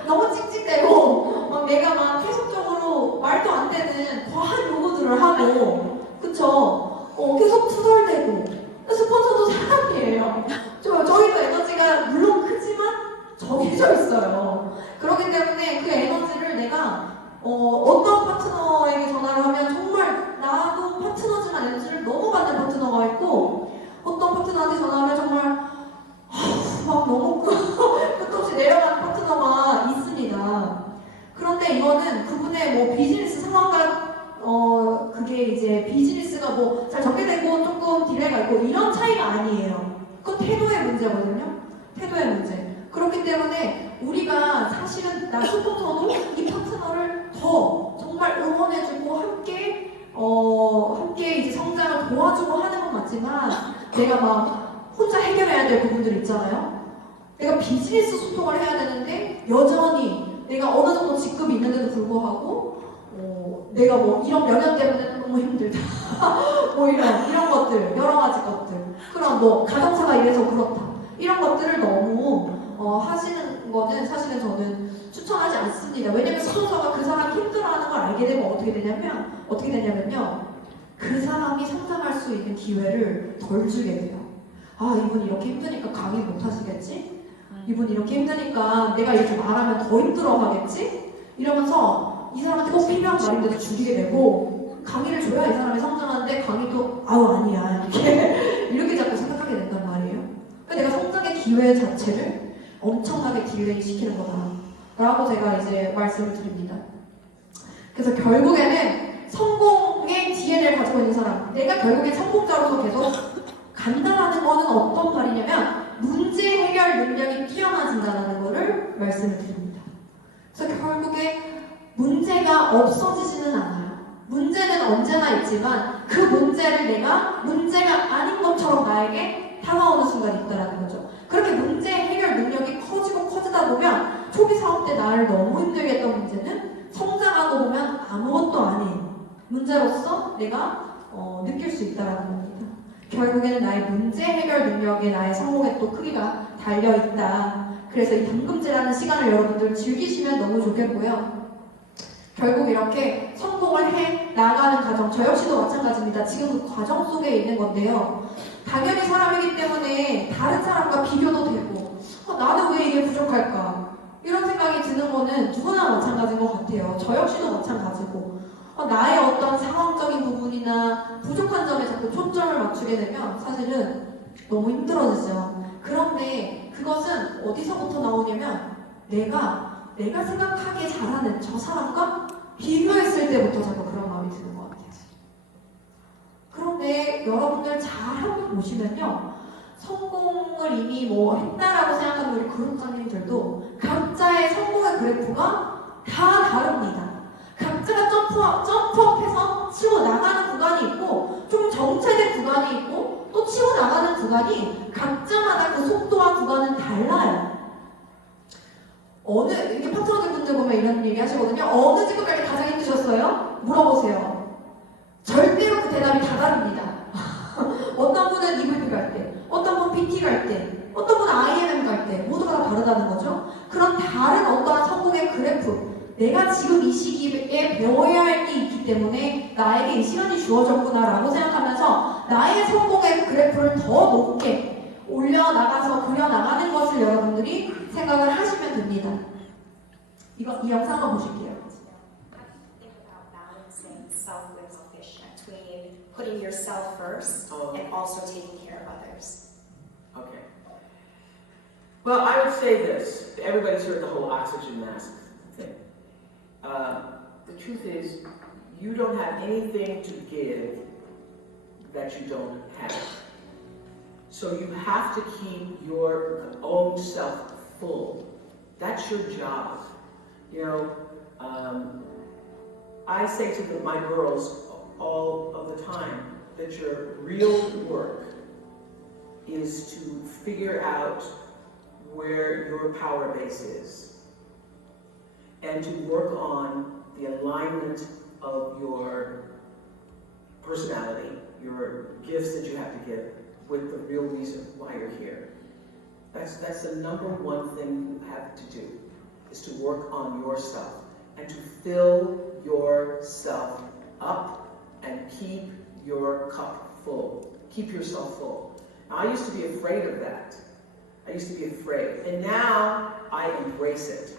너무 찡찡대고 막 내가 막 계속적으로 말도 안 되는 과한 요구들을 하고 그쵸? 계속 투덜대고 스폰서도 사람이에요. 저희도 에너지가 물론 크지만 정해져 있어요. 그렇기 때문에 그 에너지를 내가 어떤 파트너에게 전화를 하면 정말 나도 파트너지만 에너지를 너무 받는 파트너가 있고 어떤 파트너한테 전화하면 정말 막 너무 끝없이 내려가는 파트너가 있습니다. 그런데 이거는 그분의 뭐 비즈니스 상황과 그게 이제 비즈니스가 뭐 잘 전개되고 조금 딜레이가 있고 이런 차이가 아니에요. 그건 태도의 문제거든요. 태도의 문제. 그렇기 때문에 우리가 사실은 나 스폰서도 이 파트너를 더 정말 응원해주고 함께 이제 성장을 도와주고 하는 건 맞지만 내가 막 혼자 해결해야 될 부분들 있잖아요. 내가 비즈니스 소통을 해야 되는데 여전히 내가 어느 정도 직급이 있는데도 불구하고 내가 뭐 이런 면역 때문에 너무 힘들다. 뭐 이런 것들, 여러 가지 것들. 그럼 뭐 가정사가 이래서 그렇다. 이런 것들을 너무 하시는 거는 사실은 저는 추천하지 않습니다. 왜냐면 스폰서가 그 사람이 힘들어하는 걸 알게 되면 어떻게 되냐면요. 그 사람이 성장할 수 있는 기회를 덜 주게 돼요. 이분 이렇게 힘드니까 강의 못 하시겠지? 이분 이렇게 힘드니까 내가 이렇게 말하면 더 힘들어 하겠지? 이러면서 이 사람한테 꼭 필요한 말인데도 줄이게 되고 강의를 줘야 이 사람이 성장하는데 강의도 아니야 이렇게 자꾸 생각하게 된단 말이에요. 그러니까 내가 성장의 기회 자체를 엄청나게 딜레이 시키는 거다 라고 제가 이제 말씀을 드립니다. 그래서 결국에는 성공의 DNA를 가지고 있는 사람, 내가 결국엔 성공자로서 계속 간다라는 거는 어떤 말이냐면 문제 해결 능력이 뛰어나진다는 거를 말씀을 드립니다. 그래서 결국에 문제가 없어지지는 않아요. 문제는 언제나 있지만 그 문제를 내가 문제가 아닌 것처럼 나에게 다가오는 순간이 있다는 거죠. 그렇게 문제 해결 능력이 커지다 보면 초기 사업 때 나를 너무 힘들게 했던 문제는 성장하고 보면 아무것도 아닌 문제로서 내가 느낄 수 있다는 겁니다. 결국에는 나의 문제 해결 능력에 나의 성공에 또 크기가 달려있다. 그래서 이 담금질하는 시간을 여러분들 즐기시면 너무 좋겠고요. 결국 이렇게 성공을 해 나가는 과정, 저 역시도 마찬가지입니다. 지금 그 과정 속에 있는 건데요. 당연히 사람이기 때문에 다른 사람과 비교도 되고 나는 왜 이게 부족할까? 이런 생각이 드는 드는 거는 누구나 마찬가지인 것 같아요. 저 역시도 마찬가지고 나의 어떤 상황적인 부분이나 부족한 점에 자꾸 초점을 맞추게 되면 사실은 너무 힘들어지죠. 그런데 그것은 어디서부터 나오냐면 내가 생각하기에 잘하는 저 사람과 비교했을 때부터 자꾸 그런 마음이 드는 것 같아요. 그런데 여러분들 잘 한번 보시면요. 성공을 이미 뭐 했다라고 생각하는 우리 그룹장님들도 각자의 성공의 그래프가 다 다릅니다. 각자가 점프업해서 치고 나가는 구간이 있고 좀 정체된 구간이 있고 또 치고 나가는 구간이 각자마다 그 속도와 구간은 달라요. 이렇게 파트너들 분들 보면 이런 얘기 하시거든요. 어느 직업이 가장 힘드셨어요? 물어보세요. 절대로 그 대답이 다 다릅니다. 어떤 분은 EVP 갈 때, 어떤 분은 PT 갈 때, 어떤 분은 IMM 갈 때 모두가 다 다르다는 거죠. 그런 다른 어떠한 성공의 그래프, 내가 지금 이 시기에 배워야 할 게 있기 때문에 나에게 이 시간이 주어졌구나라고 생각하면서 나의 성공의 그래프를 더 높게 올려나가서 그려나가는 것을 여러분들이 생각을 하시면 됩니다. 이 영상 한번 보실게요. Think about balancing self with selfish between putting yourself first and also taking care of others. Okay. Well, I would say this. Everybody's heard the whole oxygen mask thing. The truth is, you don't have anything to give that you don't have. So you have to keep your own self full. That's your job. You know, I say to my girls all of the time that your real work is to figure out where your power base is and to work on the alignment of your personality, your gifts that you have to give with the real reason why you're here. That's the number one thing you have to do, is to work on yourself and to fill yourself up and keep your cup full. Keep yourself full. Now, I used to be afraid of that. I used to be afraid. And now I embrace it.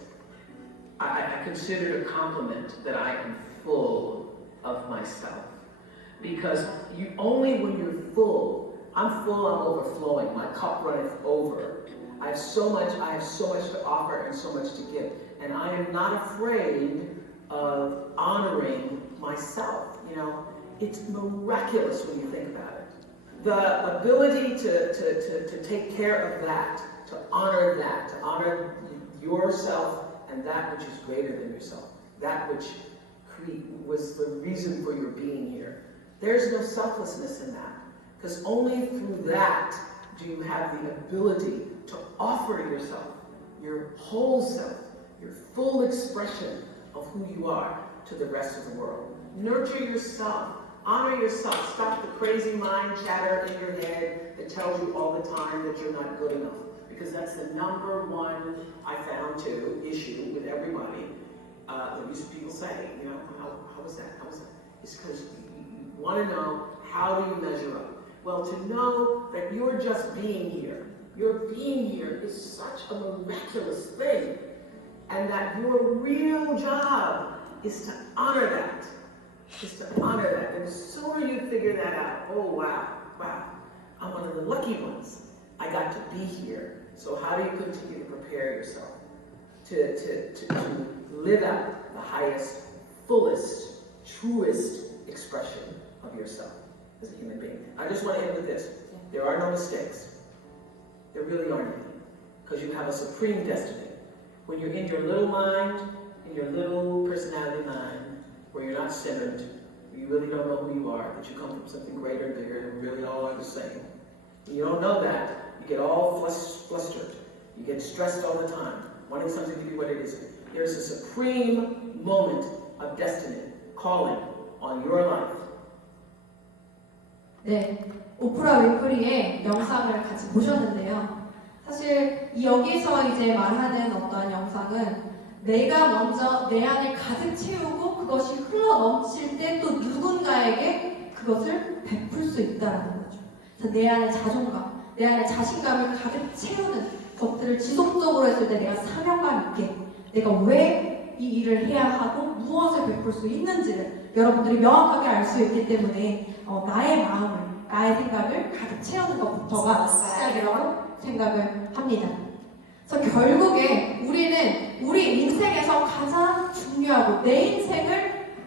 I consider it a compliment that I am full of myself. Because only when you're full, I'm full, I'm overflowing, my cup runneth over. I have so much to offer and so much to give. And I am not afraid of honoring myself. You know, it's miraculous when you think about it. The ability to take care of that, to honor yourself and that which is greater than yourself, that which was the reason for your being here. There's no selflessness in that, because only through that do you have the ability to offer yourself, your whole self, your full expression of who you are to the rest of the world. Nurture yourself. Honor yourself. Stop the crazy mind chatter in your head that tells you all the time that you're not good enough. Because that's the number one, I found too, issue with everybody. That people say, you know, how was that? How was that? It's because you want to know, how do you measure up? Well, to know that you're just being here. Your being here is such a miraculous thing. And that your real job is to honor that. Is to honor that. And the sooner you figure that out, oh wow, I'm one of the lucky ones. I got to be here. So how do you continue to prepare yourself to live out the highest, fullest, truest expression of yourself as a human being? I just want to end with this. There are no mistakes. There really aren't any. Because you have a supreme destiny. When you're in your little mind, in your little personality mind, where you're not centered, where you really don't know who you are, that you come from something greater and bigger, and really all are the same. When you don't know that, you get all flustered. You get stressed all the time, wanting something to be what it is. There's a supreme moment of destiny calling on your life. 네, 오프라 윈프리의 영상을 같이 보셨는데요. 사실 여기서 이제 말하는 어떠한 영상은 내가 먼저 내 안을 가득 채우고 그것이 흘러 넘칠 때 또 누군가에게 그것을 베풀 수 있다는 거죠. 그래서 내 안의 자존감, 내 안의 자신감을 가득 채우는 것들을 지속적으로 했을 때 내가 사명감 있게 내가 왜 이 일을 해야 하고 무엇을 베풀 수 있는지를 여러분들이 명확하게 알 수 있기 때문에 나의 마음을, 나의 생각을 가득 채우는 것부터가 시작이라고 생각을 합니다. 그래서 결국에 우리는 우리 인생에서 가장 중요하고 내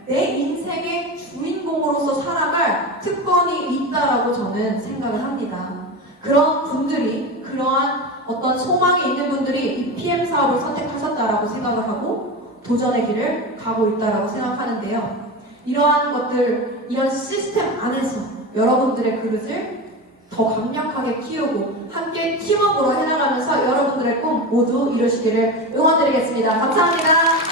인생의 주인공으로서 살아갈 특권이 있다라고 저는 생각을 합니다. 그런 분들이, 그러한 어떤 소망이 있는 분들이 이 PM 사업을 선택하셨다라고 생각을 하고 도전의 길을 가고 있다라고 생각하는데요. 이러한 것들, 이런 시스템 안에서 여러분들의 그릇을 더 강력하게 키우고 함께 팀워크로 해나가면서 여러분들의 꿈 모두 이루시기를 응원드리겠습니다. 감사합니다.